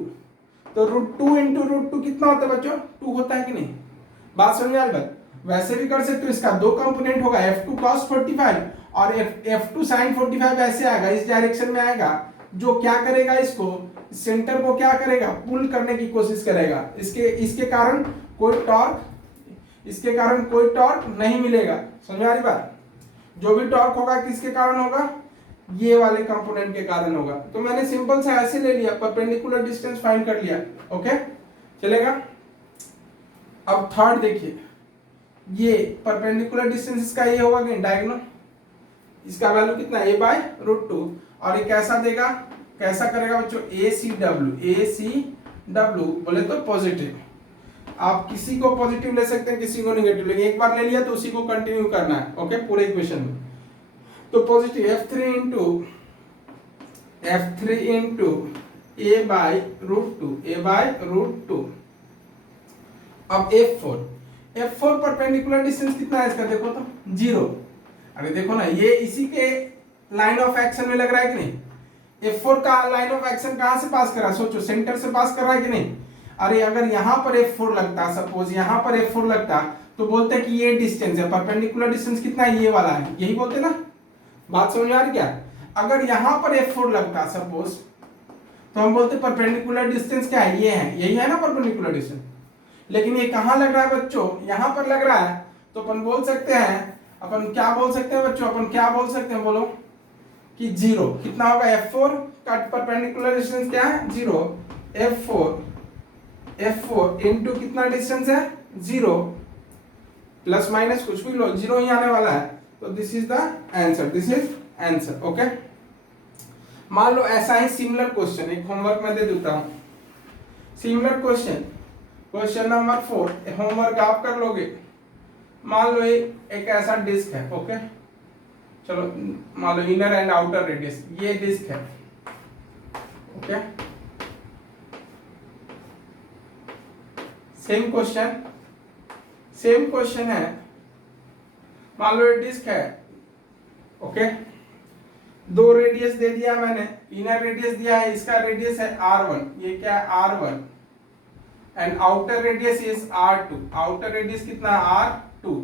तो रूट 2 इंटू रूट 2 कितना होता है बच्चों, 2 होता है कि नहीं। बात समझ में आ रही, वैसे भी कर सकते हो, इसका दो कंपोनेंट होगा, F2 cos 45 और F2 sin 45 ऐसे आएगा, इस डायरेक्शन में आएगा, जो क्या करेगा, इसको सेंटर को क्या करेगा, पुल करने की कोशिश करेगा। इसके कारण कोई टॉर्क नहीं मिलेगा। समझ में आ रही बात, जो भी टॉर्क होगा किसके कारण होगा, ये वाले कंपोनेंट के कारण होगा। तो मैंने सिंपल सा ऐसे ले लिया, परपेंडिकुलर डिस्टेंस फाइंड कर लिया। ओके चलेगा। अब थर्ड देखिए, ये परपेंडिकुलर डिस्टेंस इसका ये होगा कि डायगोनल, इसका वैल्यू कितना है, A/√2, और ये कैसा देगा, कैसा करेगा बच्चों, ACW बोले तो पॉजिटिव। आप किसी को पॉजिटिव ले सकते हैं, किसी को निगेटिव, लेकिन एक बार ले लिया तो उसी को कंटिन्यू करना है। ओके पूरे इक्वेशन में। तो पॉजिटिव F3 इंटू A/√2। अब F4 परपेंडिकुलर डिस्टेंस कितना है इसका, देखो तो 0। अरे देखो ना, ये इसी के लाइन ऑफ एक्शन में लग रहा है कि नहीं। F4 का लाइन ऑफ एक्शन कहां से पास कर रहा है, सोचो, सेंटर से पास कर रहा है कि नहीं। अरे अगर यहां पर F4 लगता, सपोज यहां पर F4 लगता, तो बोलते कि ये डिस्टेंस है, परपेंडिकुलर डिस्टेंस कितना है, ये वाला है, यही बोलते ना। बात समझ आ रही क्या। अगर यहां पर F4 लगता सपोज, तो हम बोलते परपेंडिकुलर डिस्टेंस क्या है, ये है, यही है ना परपेंडिकुलर डिस्टेंस। लेकिन ये कहां लग रहा है बच्चों, यहां पर लग रहा है, तो अपन बोल सकते हैं, अपन क्या बोल सकते हैं बच्चों, अपन क्या बोल सकते हैं, बोलो कि 0 कितना होगा, F4 का परपेंडिकुलर डिस्टेंस क्या है, 0। F4 इंटू कितना डिस्टेंस है, 0, प्लस माइनस कुछ भी लो, 0 ही आने वाला है। तो this is the answer, this is answer. Okay, मान लो ऐसा ही सिमिलर क्वेश्चन, एक होमवर्क में दे देता हूं, सिमिलर क्वेश्चन नंबर 4, होमवर्क आप कर लोगे। मान लो एक ऐसा डिस्क है। ओके चलो, मान लो इनर एंड आउटर रेडियस, ये डिस्क है। ओके सेम क्वेश्चन है, मान लो ये डिस्क है। ओके दो रेडियस दे दिया मैंने, इनर रेडियस दिया है, इसका रेडियस है R1, ये क्या है R1, and outer radius is R2, outer radius कितना है R2,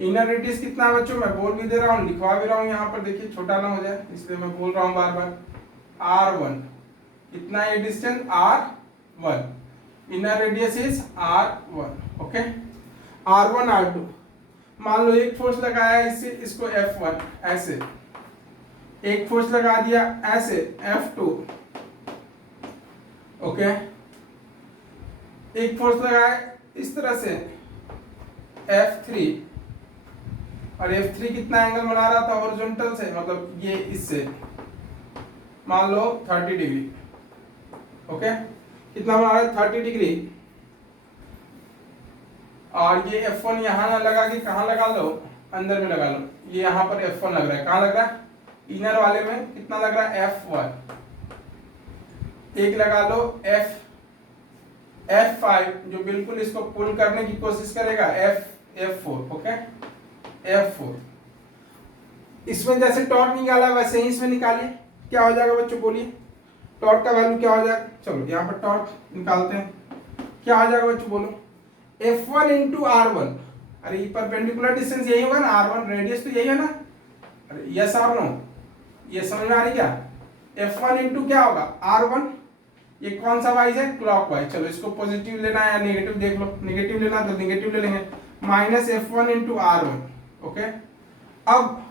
इनर रेडियस कितना है बच्चों, मैं बोल भी दे रहा हूँ, लिखवा भी रहा हूँ यहाँ पर, देखिए छोटा ना हो जाए, इसलिए मैं बोल रहा हूँ बार बार। R1, इतना ये distance R1, inner radius is R1, okay. R1 R2, मान लो एक फोर्स लगाया इससे, इसको F1 ऐसे, एक फोर्स लगा दिया ऐसे F2, ओके, एक फोर्स लगाया इस तरह से F3, और F3 कितना एंगल बना रहा था हॉरिजॉन्टल से, मतलब ये इससे मान लो 30 डिग्री, ओके, कितना बना रहा है 30 डिग्री। और ये F1 यहाँ ना लगा के कहाँ लगा लो, अंदर में लगा लो, ये यहाँ पर F1 लग रहा है, कहाँ लग रहा है, इनर वाले में कितना लग रहा है F1, एक लगा लो F5 जो बिल्कुल इसको पुल करने की कोशिश करेगा, F4, ओके, F4। इसमें जैसे टॉर्क निकाला वैसे ही इसमें निकालिए, क्या हो जाएगा बच्चों बोलिए, टॉर्क का वैल्यू क्या हो जाएगा, चलो यहाँ पर टॉर्क निकालते हैं, क्या हो जाएगा बच्चों बोलो, F1 इंटू R1, अरे ये परपेंडिकुलर डिस्टेंस यही होगा ना, R1 रेडियस तो यही है ना, अरे यस और नो, ये समझ में आ रही क्या, F1 इंटू क्या होगा R1, ये कौन सा वाइज है, क्लॉकवाइज, चलो इसको पॉजिटिव लेना है या नेगेटिव देख लो, नेगेटिव लेना तो नेगेटिव ले लेंगे, minus F1 into R1, okay. अब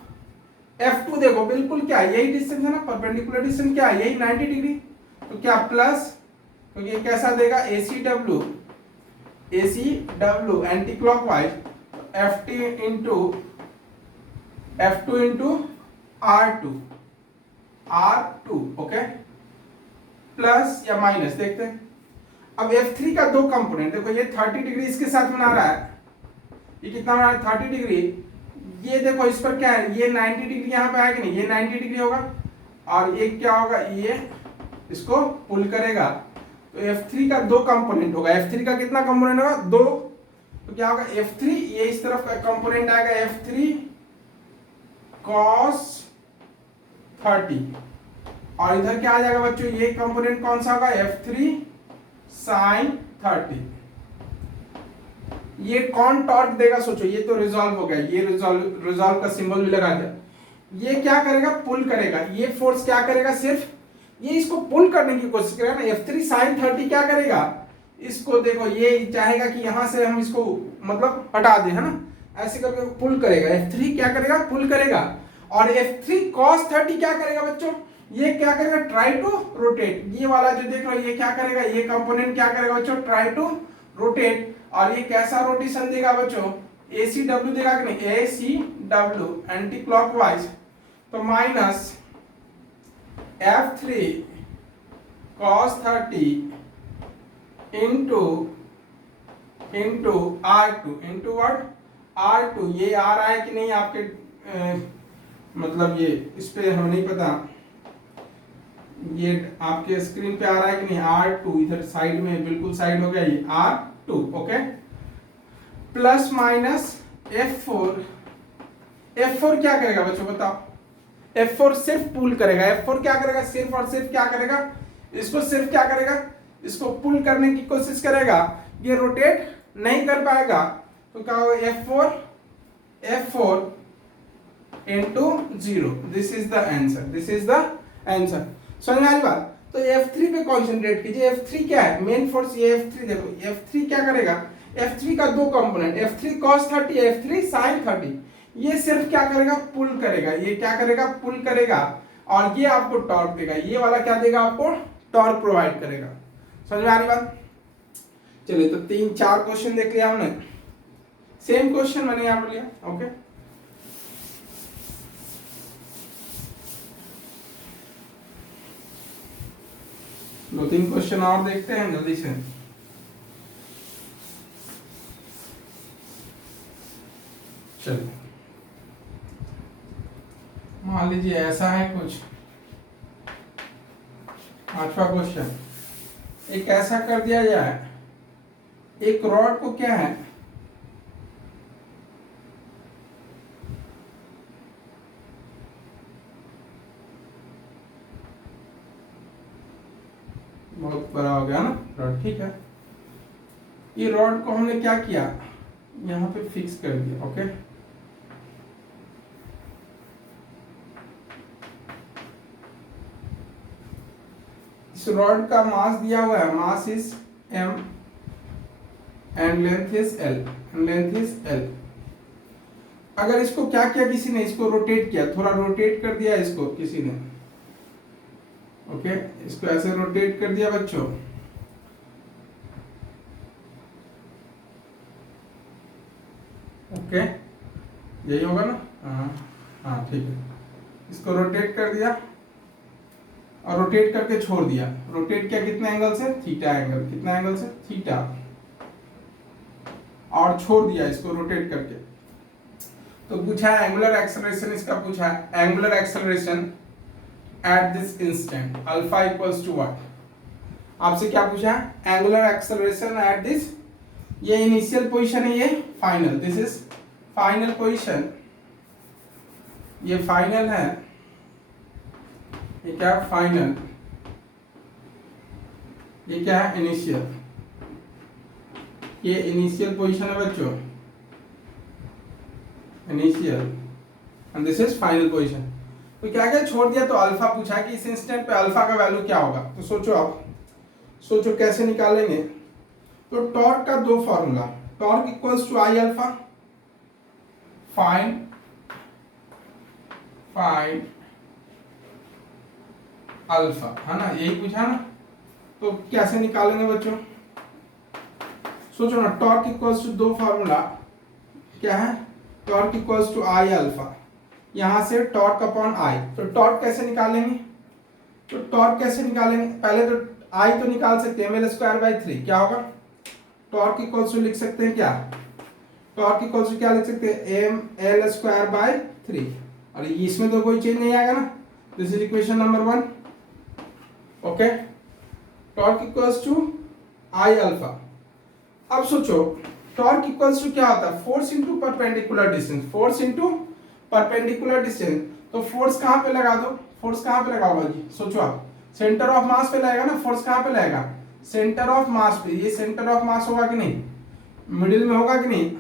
F2 देखो बिल्कुल क्या यही डिस्टेंस है ना, परपेंडिकुलर डिस्टेंस क्या है यही 90 डिग्री, तो क्या प्लस, तो ये कैसा देगा AC anti clockwise, F2 into R2, okay, plus या माइनस देखते हैं। अब F3 का दो कंपोनेंट देखो, ये 30 डिग्री इसके साथ बना रहा है, ये कितना बना रहा है 30 डिग्री, ये देखो इस पर क्या है, ये 90 डिग्री यहाँ पे है कि नहीं, ये 90 डिग्री होगा, और ये क्या होगा, ये इसको पुल करेगा, तो F3 का दो कंपोनेंट होगा, F3 का कितना कंपोनेंट होगा, दो, तो क्या होगा F3, ये इस तरफ का कंपोनेंट आएगा F3 cos 30, और इधर क्या आ जाएगा बच्चों, ये कंपोनेंट कौन सा होगा F3 sin 30, ये कौन टॉर्क देगा सोचो, ये तो रिजॉल्व हो गया, ये रिजॉल्व का सिंबल भी लगा दिया, ये क्या करेगा पुल करेगा, ये फोर्स क्या करेगा, सिर्फ ये इसको पुल करने की कोशिश करेगा ना, F3 sin 30 क्या करेगा, इसको देखो ये चाहेगा कि यहां से हम इसको मतलब हटा दें, है ना, ऐसे करके पुल करेगा, F3 क्या करेगा पुल करेगा, और F3 cos 30 क्या करेगा बच्चों, ये क्या करेगा ट्राई टू रोटेट, ये वाला जो देख रहे हो ये क्या करेगा, ये कंपोनेंट क्या करेगा बच्चों ट्राई टू रोटेट, और ये कैसा रोटेशन देगा बच्चों, ACW देगा कि नहीं, ACW एंटी क्लॉकवाइज, तो minus F3 cos 30 into R2 into what R2, ये आ रहा है कि नहीं आपके मतलब ये इस पे हमें नहीं पता, ये आपके स्क्रीन पे आ रहा है कि नहीं, R2 इधर साइड में बिल्कुल साइड हो गया, ये R2, okay, plus minus F4 क्या करेगा बच्चों बताओ, F4 सिर्फ पुल करेगा, F4 क्या करेगा, सिर्फ और सिर्फ क्या करेगा, इसको सिर्फ क्या करेगा, इसको पुल करने की कोशिश करेगा, ये रोटेट नहीं कर पाएगा, तो क्या होगा F4 into 0, this is the answer, समझ में आ रही बात, तो F3 पे कॉन्सेंट्रेट कीजिए, F3 क्या है मेन फोर्स, ये F3 देखो, F3 क्या करेगा, F3 का दो component, F3 cos 30, F3 sin 30, ये सिर्फ क्या करेगा पुल करेगा, ये क्या करेगा पुल करेगा, और ये आपको टॉर्क देगा, ये वाला क्या देगा आपको टॉर्क प्रोवाइड करेगा, समझ में आ रही बात। चलिए तो 3-4 क्वेश्चन देख लिया हमने, सेम क्वेश्चन मैंने यहाँ पर लिया, ओके, दो तीन क्वेश्चन और देखते हैं जल्दी से। चलिए मान लीजिए ऐसा है कुछ, 8वां क्वेश्चन, एक ऐसा कर दिया जाए, एक रॉड को क्या है, बहुत बड़ा हो गया ना रॉड, ठीक है, ये रॉड को हमने क्या किया, यहाँ पे फिक्स कर दिया, ओके, इस रॉड का मास दिया हुआ है, mass is m and length is l। अगर इसको क्या किया किसी ने, इसको रोटेट किया, थोड़ा रोटेट कर दिया इसको किसी ने, ओके, इसको ऐसे रोटेट कर दिया बच्चों, ओके, यही होगा ना, हाँ ठीक है, इसको रोटेट कर दिया और रोटेट करके छोड़ दिया। रोटेट किया कितने एंगल से, थीटा एंगल, कितना एंगल से, थीटा, और छोड़ दिया इसको रोटेट करके। तो पूछा है एंगुलर एक्सेलरेशन, इसका पूछा है angular acceleration at this instant alpha equals to what. आपसे क्या पूछा है, एंगुलर एक्सेलरेशन एट दिस, ये इनिशियल पोजीशन है, ये final, this is final position, ये फाइनल है, ये क्या फाइनल, ये क्या है इनिशियल, ये इनिशियल पोजीशन है बच्चों, initial, and this is final position. तो क्या क्या छोड़ दिया, तो अल्फा पूछा है कि इस इंस्टेंट पे अल्फा का वैल्यू क्या होगा। तो सोचो, आप सोचो कैसे निकालेंगे। तो टॉर्क का दो formula, torque equals to I alpha, find alpha, है ना, यही पूछा ना। तो कैसे निकालेंगे बच्चों, सोचो ना, टॉर्क इक्वल्स टू दो फॉर्मूला क्या है, torque equals to I alpha, यहां से टॉर्क अपॉन आई। तो टॉर्क कैसे निकालेंगे, तो टॉर्क कैसे निकालेंगे, पहले तो आई तो निकाल सकते हैं, ml²/3 क्या होगा, टॉर्क इक्वल्स टू लिख सकते हैं क्या, टॉर्क इक्वल्स टू क्या लिख सकते हैं, ml²/3, और इसमें तो कोई चेंज नहीं आएगा ना, this is equation number 1, okay. Torque equals to I alpha. अब सोचो टॉर्क इक्वल्स टू क्या होता है, force into perpendicular distance, force into perpendicular distance. तो फोर्स कहां पे लगा दो, फोर्स कहां पे लगा होगा जी, सोचो आप, सेंटर ऑफ मास पे लगेगा ना, फोर्स कहां पे लगेगा, सेंटर ऑफ मास पे। ये सेंटर ऑफ मास होगा कि नहीं, मिडिल में होगा कि नहीं,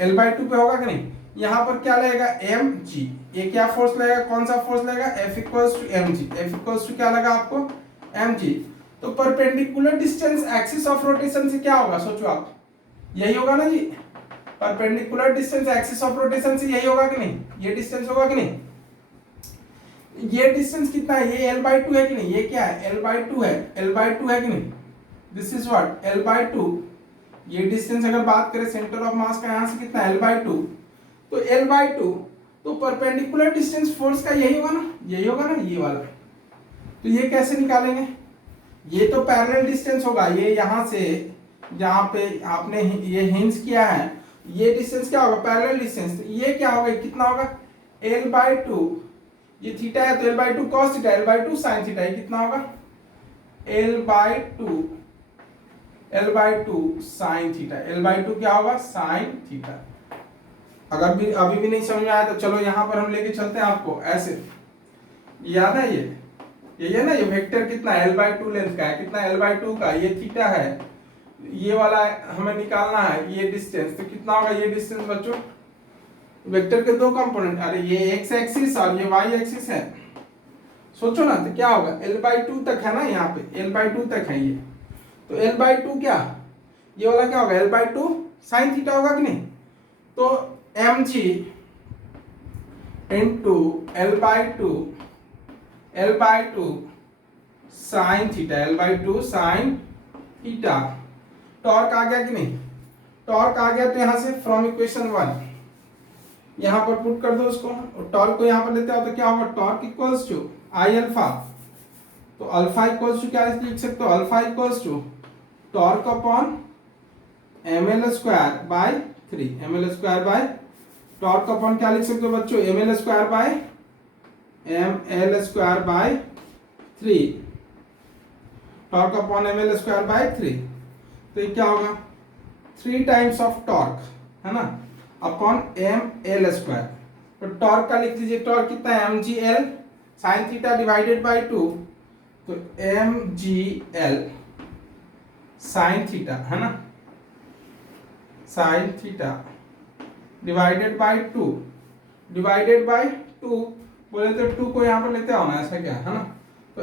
L/2 पे होगा कि नहीं। यहां पर क्या लगेगा, mg, ये क्या फोर्स लगेगा, कौन सा फोर्स लगेगा, F equals to mg, F equals to क्या लगा आपको, mg। तो perpendicular distance axis of rotation से क्या होगा, सोचो आप, यही होगा ना जी, perpendicular distance axis of rotation से यही होगा कि नहीं, ये डिस्टेंस होगा कि नहीं। ये डिस्टेंस कितना है, ये L/2 है कि नहीं, ये क्या है, L/2 है, L/2 है कि नहीं, दिस इज व्हाट L/2। ये डिस्टेंस अगर बात करें सेंटर ऑफ मास का, यहां से कितना है L/2, तो L/2, तो परपेंडिकुलर डिस्टेंस फोर्स का यही होगा ना, यही होगा ना, ये वाला। तो ये कैसे निकालेंगे, ये तो पैरेलल डिस्टेंस होगा, ये यहां से जहां पे आपने ये हिंज किया है, ये डिस्टेंस क्या होगा, पैरेलल डिस्टेंस। तो ये क्या होगा, कितना होगा, L/2, ये थीटा है तो L/2 cos theta, L/2 sin theta, ये कितना होगा, L/2 sin थीटा, L/2 क्या होगा, sin थीटा। अगर भी अभी भी नहीं समझ में आया तो चलो यहां पर हम लेके चलते हैं आपको, ऐसे याद है, ये है ना, ये वेक्टर कितना L/2 लेंथ का है, कितना L/2 का, ये थीटा है, ये वाला हमें निकालना है, ये डिस्टेंस। तो कितना होगा ये डिस्टेंस बच्चों, वेक्टर के दो कंपोनेंट, अरे ये एक्स एक्सिस और ये वाई एक्सिस है, सोचो ना, तो क्या होगा, L/2 तक है ना, यहाँ पे L/2 तक है ये, तो L/2 क्या, ये वाला क्या होगा, L/2 sin थीटा होगा कि नहीं। तो mg into L/2 sin theta, L/2 sin theta. Torque आ गया कि नहीं, टॉर्क आ गया, तो यहां से फ्रॉम इक्वेशन 1 यहां पर पुट कर दो उसको, और टॉर्क को यहां पर लेते हो तो क्या होगा, torque equals to I alpha. तो अल्फा इक्वल्स टू क्या लिख सकते हो, alpha equals to torque upon ml²/3, ml² torque upon क्या लिख सकते हो बच्चों, ml²/3, टॉर्क अपॉन ml²/3। तो ये क्या होगा, 3 टाइम्स ऑफ टॉर्क, है ना, अपॉन ml²। तो टॉर्क का लिख लीजिए, टॉर्क कितना है, mgl sin theta divided by 2, तो mgl sin थीटा, है ना, sin थीटा डिवाइडेड बाय 2, बोले तो 2 को यहां पर लेते आओ ना, ऐसा क्या है ना। तो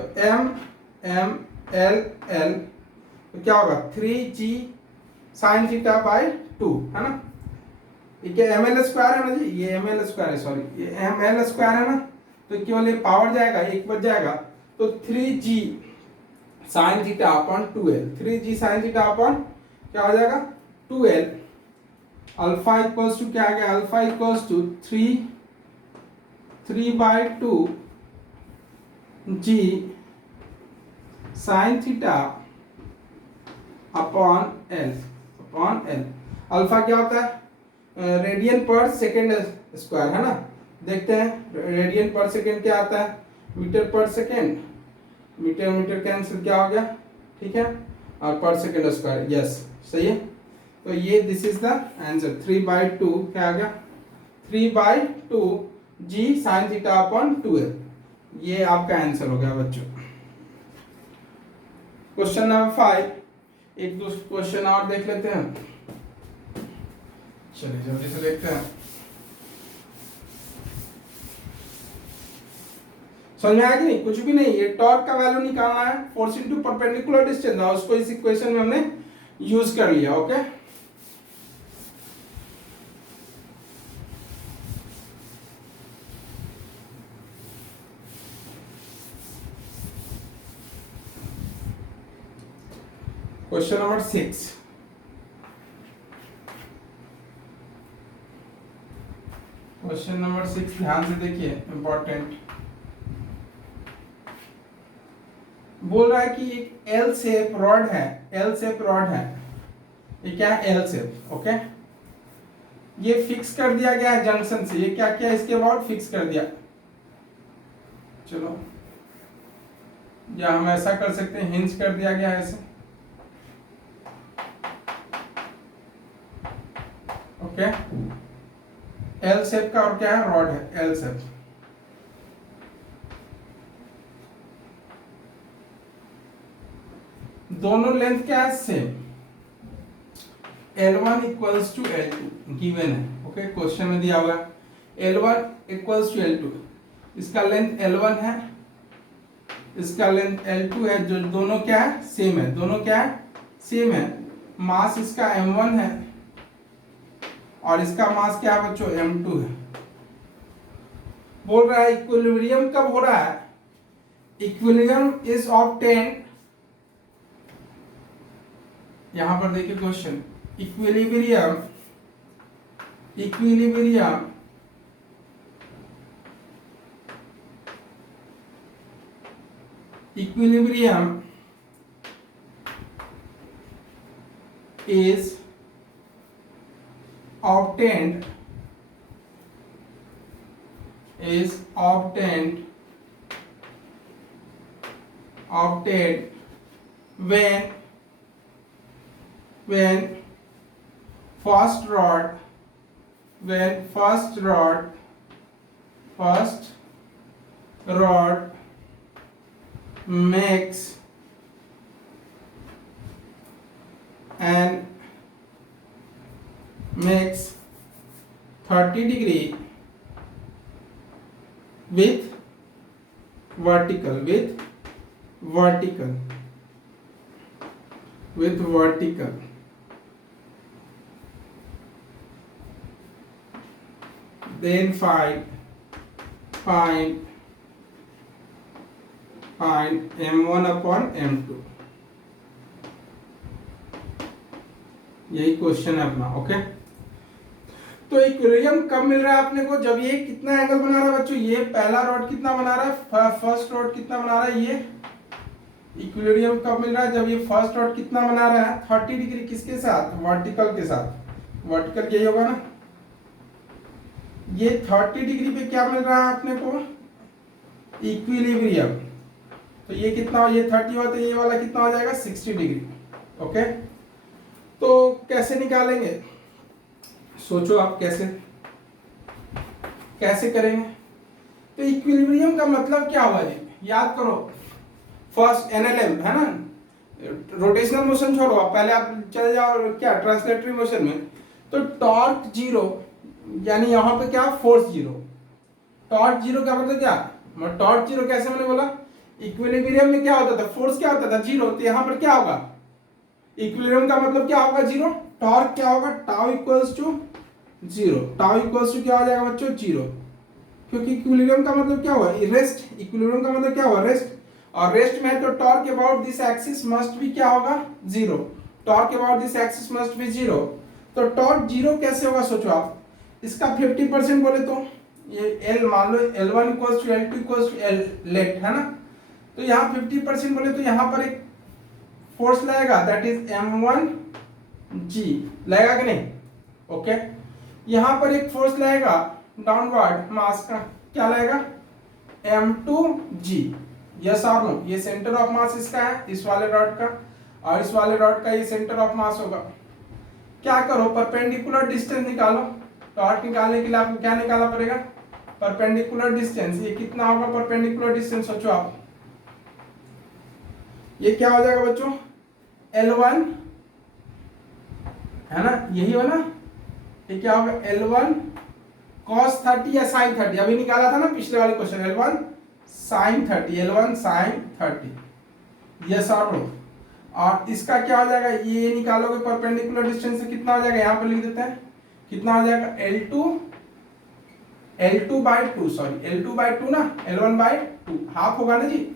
एम एल एल, तो क्या होगा 3g साइन थीटा बाई 2, है ना। ये क्या एम एल स्क्वायर है ना जी, ये एम एल स्क्वायर है, सॉरी ये एम एल स्क्वायर है ना, तो केवल ये पावर जाएगा, एक बच जाएगा, तो 3g sign theta upon 2l, 3g sign theta upon क्या हो जाएगा 2l, अल्फा इक्वल्स टू क्या आ गया, alpha equals to 3/2 g sine theta upon L. Alpha क्या होता है रेडियन पर सेकेंड स्क्वायर, है ना। देखते हैं रेडियन पर सेकेंड क्या आता है, मीटर पर सेकेंड, मीटर मीटर कैंसिल क्या हो गया, ठीक है, और पर सेकेंड स्क्वायर, यस सही है। तो ये दिस इज द आंसर, 3/2 क्या आ गया 3/2 g sine theta upon 2l, ये आपका आंसर हो गया बच्चों। क्वेश्चन नंबर 5, एक दो क्वेश्चन और देख लेते हैं, चलिए जल्दी से देखते हैं। समझ में आया कि नहीं, कुछ भी नहीं, ये टॉर्क का वैल्यू निकालना है, फोर्स इनटू परपेंडिकुलर डिस्टेंस, और उसको इस इक्वेशन में हमने यूज कर लिया। Okay, question number 6, question number 6 ध्यान से देखिए, इंपॉर्टेंट बोल रहा है कि एक एल शेप रॉड है, एल शेप रॉड है, ये क्या है एल शेप, ओके, ये फिक्स कर दिया गया है जंक्शन से, ये क्या क्या इसके बाद फिक्स कर दिया, चलो या हम ऐसा कर सकते हैं, हिंज कर दिया गया है ऐसे, ओके, एल शेप का और क्या है रॉड है एल शेप, दोनों लेंथ क्या है same, L1 equals to L2 given है, ओके, क्वेश्चन में दिया हुआ L1 इक्वल्स टू L2, इसका लेंथ L1 है, इसका लेंथ L2 है, जो दोनों क्या है सेम है, दोनों क्या है सेम है, मास इसका M1 है और इसका मास क्या है बच्चों M2 है। बोल रहा है इक्विलिब्रियम कब हो रहा है, इक्विलिब्रियम इज ऑब्टेन्ड, यहां पर देखिए question, equilibrium equilibrium equilibrium is obtained when first rod makes and makes 30 degree with vertical then find m1 upon m2, यही क्वेश्चन है अपना, ओके। तो इक्विलिब्रियम कब मिल रहा है अपने को, जब ये कितना एंगल बना रहा है बच्चों, ये पहला रॉड कितना बना रहा है, फर्स्ट रॉड कितना बना रहा है, ये इक्विलिब्रियम कब मिल रहा है, जब ये फर्स्ट रॉड कितना बना रहा है 30 डिग्री किसके साथ, वर्टिकल के साथ, वर्टिकल यही होगा ना, ये 30 डिग्री पे क्या मिल रहा है अपने को इक्विलिब्रियम, तो ये कितना, ये 30 हुआ तो ये वाला कितना हो जाएगा 60 डिग्री, ओके। तो कैसे निकालेंगे, सोचो आप कैसे करेंगे। तो इक्विलिब्रियम का मतलब क्या हुआ जी, याद करो, फर्स्ट एनएलएम है ना, रोटेशनल मोशन छोड़ो, आप पहले आप चले जाओ क्या ट्रांसलेटरी मोशन में, तो टॉर्क जीरो, यानी यहां पे क्या फोर्स जीरो, टॉर्क जीरो का मतलब क्या, टॉर्क जीरो कैसे मैंने बोला, इक्विलिब्रियम में क्या होता था, फोर्स क्या होता था, जीरो। तो यहाँ पर क्या होगा, इक्विलिब्रियम का मतलब क्या होगा, जीरो। टॉर्क क्या होगा, tau equals to zero. Tau equals to क्या हो जाएगा बच्चों, जीरो, क्योंकि इक्विलिब्रियम का मतलब क्या हुआ, रेस्ट। इक्विलिब्रियम का मतलब क्या हुआ, रेस्ट। और रेस्ट में तो torque about this axis must भी क्या होगा, zero. Torque about this axis must be zero. तो टॉर्क जीरो कैसे होगा, सोचो आप। इसका 50% बोले तो ये एल मान लो, L1 equals to L2 equals to L let, है ना। तो यहाँ 50% बोले तो यहाँ पर एक फोर्स लगेगा, दैट इज M1G, लगेगा कि नहीं। ओके, यहाँ पर एक फोर्स लगेगा डाउनवर्ड मास का, क्या लगेगा, M2G। यस और नो, ये सेंटर ऑफ मास इसका है, इस वाले रॉड का, और इस वाले रॉड का ये सेंटर ऑफ मास होगा। क्या करो, परपेंडिकुलर डिस्टेंस निकालो। टॉर्क निकालने के लिए आपको क्या निकालना पड़ेगा, परपेंडिकुलर डिस्टेंस। ये कितना होगा परपेंडिकुलर डिस्टेंस, सोचो आप। ये क्या हो जाएगा बच्चों, L1, है ना, यही हो ना। ये क्या होगा, L1 cos 30 या sin 30, अभी निकाला था ना पिछले वाले question, L1 sin 30, L1 sin 30। Yes और नो। और इसका क्या हो जाएगा, ये निकालोगे परपेंडिकुलर डिस्टेंस से, कितना हो जाएगा, यहाँ पर लिख देते हैं, कितना हो जाएगा, L2/2, सॉरी L2/2 ना, L1/2 हाफ होगा ना जी।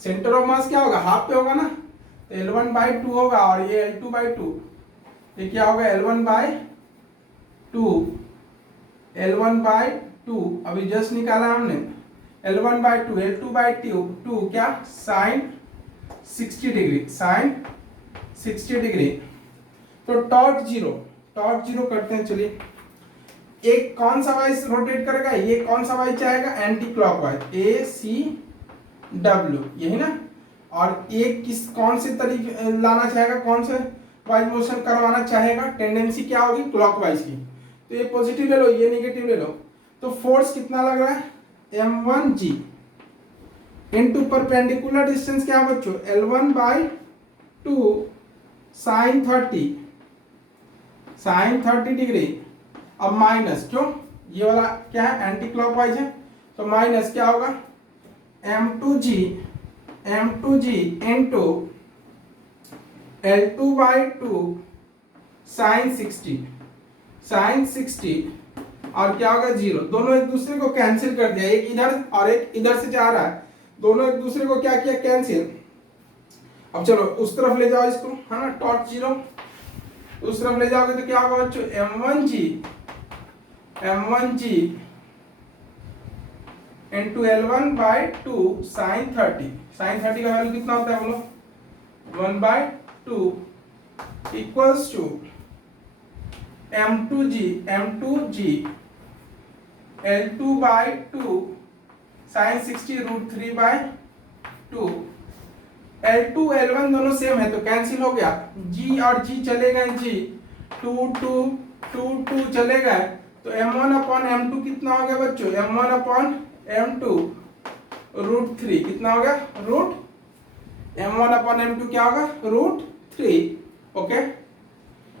सेंटर ऑफ मास क्या होगा, हाफ पे होगा ना, तो L1/2 होगा, और ये L2/2, ये क्या होगा, L1/2, L1/2 अभी जस्ट निकाला हमने, L1/2, L2/2 क्या, साइन 60 डिग्री, साइन 60 डिग्री। तो टॉर्क जीरो करते हैं। चलिए, एक कौन सा वाइज रोटेट करेगा, ये कौन सा वाइज जाएगा, एंटी क्लॉकवाइज, ACW, यही ना। और एक कौन से तरीके लाना चाहेगा, कौन से वाइज मोशन करवाना चाहेगा, टेंडेंसी क्या होगी, क्लॉकवाइज की। तो ये पॉजिटिव ले लो, ये नेगेटिव ले लो। तो फोर्स कितना लग रहा है, M1G इनटू परपेंडिकुलर डिस्टेंस क्या बच्चों, L1/2 साइन 30 डिग्री। अब माइनस, क्यों, ये वाला क्या है, एंटी क्लॉकवाइज है, तो माइनस क्या होगा, M2G इनटू L2/2 साइन 60 और क्या होगा, जीरो। दोनों एक दूसरे को कैंसिल कर दिया, एक इधर और एक इधर से जा रहा है, दोनों एक दूसरे को क्या किया, कैंसिल। अब चलो उस तरफ ले जाओ इसको, है ना, टॉर्क जीरो उस तरफ ले जाओगे तो क्या होगा बच्चों, M1G into L1/2 sign 30। Sign 30 का वैल्यू कितना होता है बोलो, 1/2 equals to M2G L2/2 sign 60 √3/2। L2 L1 दोनों सेम है तो कैंसिल हो गया, G और G चले गए, G 2 चले गए, तो M1/M2 कितना हो गया बच्चों, M1/M2 √3 कितना हो गया, M1/M2 क्या होगा, √3। ओके,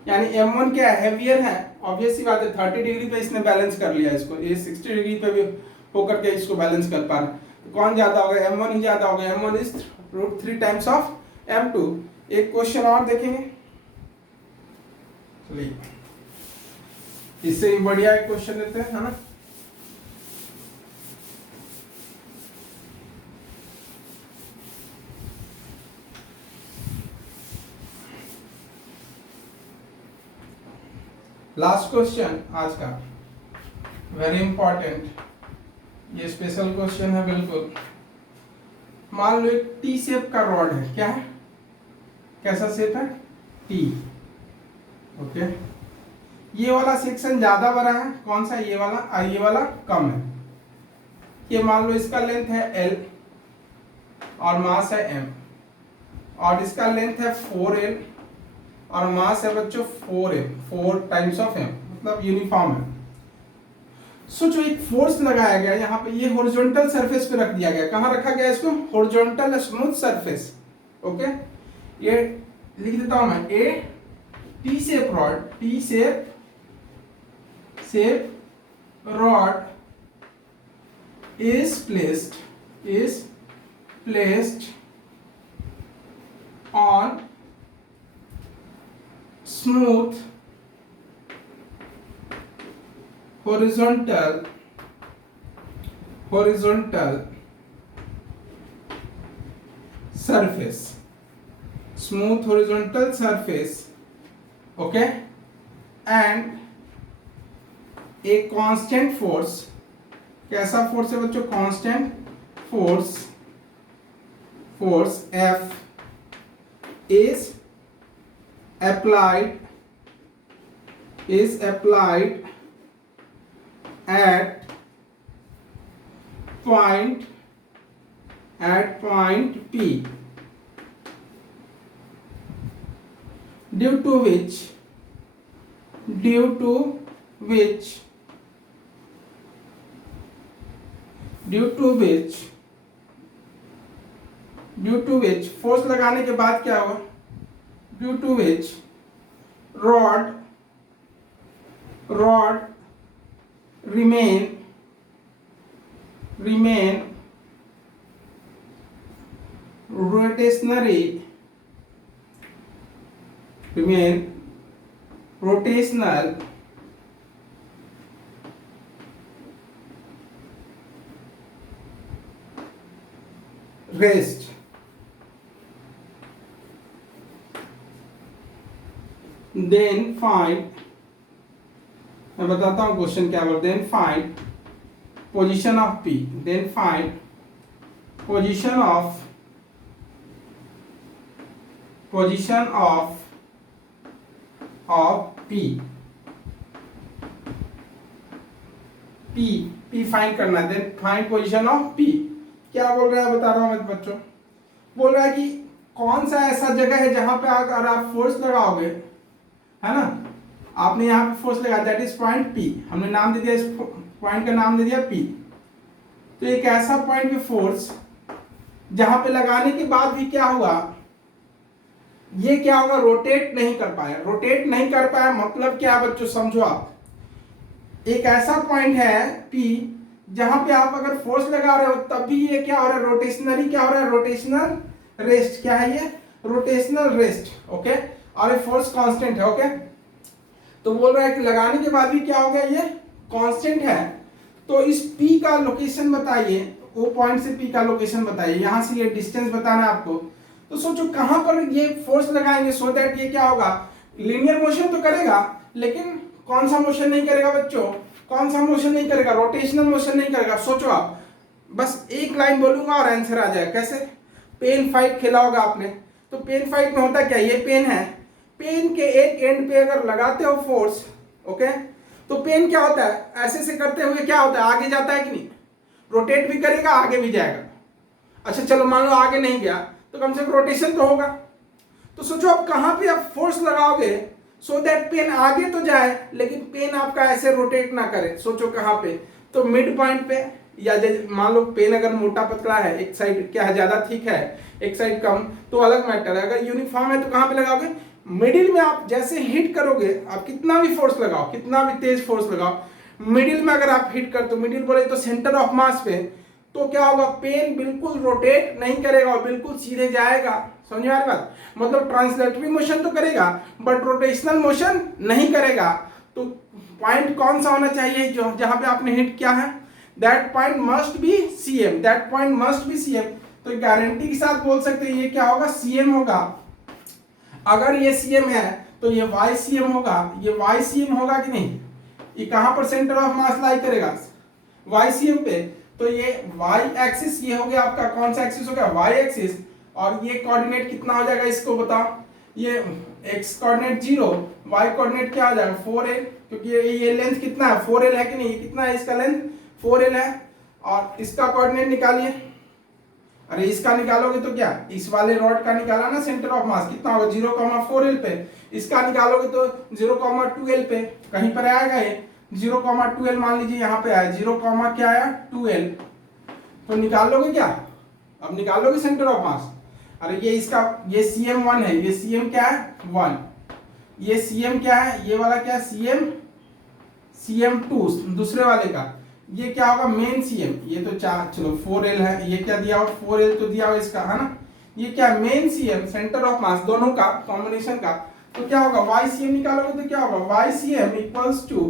यानी M1 क्या है, हेवियर है, ऑब्वियस सी बात है, 30 डिग्री पे इसने बैलेंस कर लिया इसको, ये 60 डिग्री पे भी होकर के इसको बैलेंस कर पा रहा है। तो कौन ज्यादा होगा, M1 ही ज्यादा होगा, M1 is √3 times of M2। एक क्वेश्चन और देखेंगे, चलिए इससे भी बढ़िया एक क्वेश्चन लेते हैं, है ना। लास्ट क्वेश्चन आज का, वेरी इंपॉर्टेंट, ये स्पेशल क्वेश्चन है बिल्कुल। मान लो एक टी शेप का रॉड है, क्या है, कैसा शेप है, टी। ओके, ये वाला सेक्शन ज्यादा बड़ा है, कौन सा, ये वाला, और ये वाला कम है। ये मान लो इसका लेंथ है L और मास है M, और इसका लेंथ है 4L और मास है बच्चों 4M, 4 टाइम्स ऑफ M, मतलब यूनिफॉर्म है। सोचो एक फोर्स लगाया गया यहाँ पे, ये हॉरिजॉन्टल सरफेस पे रख दिया गया, कहाँ रखा गया इसको, हॉरिजॉन्टल स्मूथ सरफेस। ओके, ये लिख देता हूं मैं, A T shape rod, T shape rod is placed on smooth horizontal surface, smooth horizontal surface, okay, and a constant force. कैसा फोर्स है बच्चों? Constant force F is applied at point P, due to which force लगाने के बाद क्या हुआ? Due to which rod remain rotational rest. Then find, मैं बताता हूँ क्वेश्चन क्या बोलते हैं. Find position of P. Then find position of P find करना है. Then find position of P. क्या बोल रहा है बता रहा हूँ मैं बच्चों. बोल रहा है कि कौन सा ऐसा जगह है जहां पे अगर आप फोर्स लगाओगे, है ना, आपने यहाँ पे फोर्स लगाया, दैट इज पॉइंट P. हमने नाम दे दिया, इस पॉइंट का नाम दे दिया P. तो एक ऐसा पॉइंट पे फोर्स जहां पे लगाने के बाद भी क्या हुआ, ये क्या होगा, रोटेट नहीं कर पाया. मतलब क्या बच्चों समझो आप, एक ऐसा पॉइंट है P जहां पे आप अगर फोर्स लगा रहे हो तब भी ये क्या हो रहा है, रोटेशनल रेस्ट. क्या है ये? Rotational rest. ओके, और ये फोर्स कांस्टेंट है. ओके, तो बोल रहा है कि लगाने के बाद भी क्या हो गया, ये कांस्टेंट है. तो इस P का लोकेशन बताइए, वो पॉइंट से P का लोकेशन बताइए. यहां से ये डिस्टेंस बताना है आपको. तो सोचो कहां पर ये फोर्स लगाएंगे सो दैट ये क्या होगा, लीनियर मोशन तो करेगा, लेकिन कौन सा मोशन नहीं करेगा बच्चों, रोटेशनल मोशन नहीं करेगा. सोचो आप, बस एक लाइन बोलूंगा और आंसर आ जाएगा. कैसे? पेन फाइट खेला होगा आपने. तो पेन फाइट में होता क्या, ये पेन है, पेन के एक एंड पे अगर लगाते हो फोर्स, ओके, तो पेन क्या होता है, ऐसे करते हुए क्या होता है, आगे जाता है कि नहीं, रोटेट भी करेगा, आगे भी जाएगा. अच्छा चलो मान लो आगे नहीं गया, तो कम से कम रोटेशन तो होगा. तो सोचो आप कहां पे आप फोर्स लगाओगे सो दैट पेन आगे तो जाए लेकिन पेन आपका ऐसे रोटेट ना करे. सोचो कहां पे, तो मिड पॉइंट पे, या मान लो पेन अगर मोटा पतला है, एक साइड क्या है ज्यादा थिक है, एक साइड कम, तो अलग मैटर है. अगर यूनिफॉर्म है तो कहां पे लगाओगे, मिडिल में. आप जैसे हिट करोगे, आप कितना भी फोर्स लगाओ, कितना भी तेज फोर्स लगाओ, मिडिल में अगर आप हिट कर, तो मिडिल बोले तो सेंटर ऑफ मास पे, तो क्या होगा, पेन बिल्कुल रोटेट नहीं करेगा और बिल्कुल सीधे जाएगा. समझ आ रही बात? मतलब ट्रांसलेटरी मोशन तो करेगा बट रोटेशनल मोशन नहीं करेगा. तो पॉइंट कौन सा होना चाहिए जो जहां पे आपने हिट किया है, that point must be CM. तो गारंटी के साथ बोल सकते हैं ये क्या होगा, CM होगा. अगर ये CM है तो ये YCM होगा. ये YCM होगा कि नहीं, ये कहां पर सेंटर ऑफ मास लाई करेगा, YCM पे. तो ये y एक्सिस, ये हो गया आपका कौन सा एक्सिस हो गया, y एक्सिस. और ये कोऑर्डिनेट कितना हो जाएगा इसको बताओ, ये x कोऑर्डिनेट 0, y कोऑर्डिनेट क्या हो जाएगा 4l, क्योंकि ये लेंथ कितना है 4l है कि नहीं, कितना है इसका लेंथ 4l है. और इसका कोऑर्डिनेट निकालिए. अरे इसका निकालोगे तो क्या, इस वाले रॉड का निकाला ना सेंटर ऑफ मास, कितना होगा 0,4l पे. इसका निकालोगे तो 0,2l पे, कहीं पर आएगा ये 0,2l. मान लीजिए यहाँ पे आया 0, क्या आया 2l. तो निकाल लोगे क्या, अब निकाल लोगे सेंटर ऑफ मास. अरे ये इसका, ये CM1 है, ये CM क्या है 1, ये CM क्या है, ये वाला क्या है CM2 दूसरे वाले का, ये क्या होगा मेन सीएम, ये तो चार, चलो 4L है, ये क्या दिया हुआ 4L तो दिया हुआ इसका है ना, ये क्या मेन सीएम सेंटर ऑफ मास दोनों का कॉम्बिनेशन का, तो क्या होगा YCM निकालोगे तो क्या होगा YCM equals to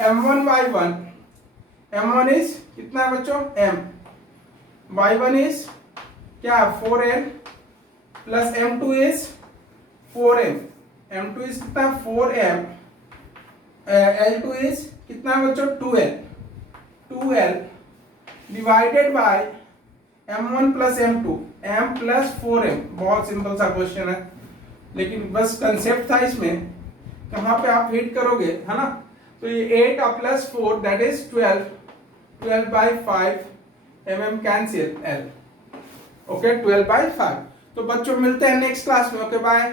M1Y1, M1 is कितना है बच्चों M, Y1 इज क्या 4L plus M2 is 4M, M2 is कितना 4M, L2 इज कितना है बच्चों 2L divided by M1 plus M2, M plus 4M। बहुत सिंपल सा क्वेश्चन है, लेकिन बस कंसेप्ट था इसमें, कहाँ पे आप हिट करोगे है ना। तो ये 8 plus 4 that is 12, 12 by 5 mm cancel L, okay 12 by 5। तो बच्चों मिलते हैं नेक्स्ट क्लास में, ओके बाय।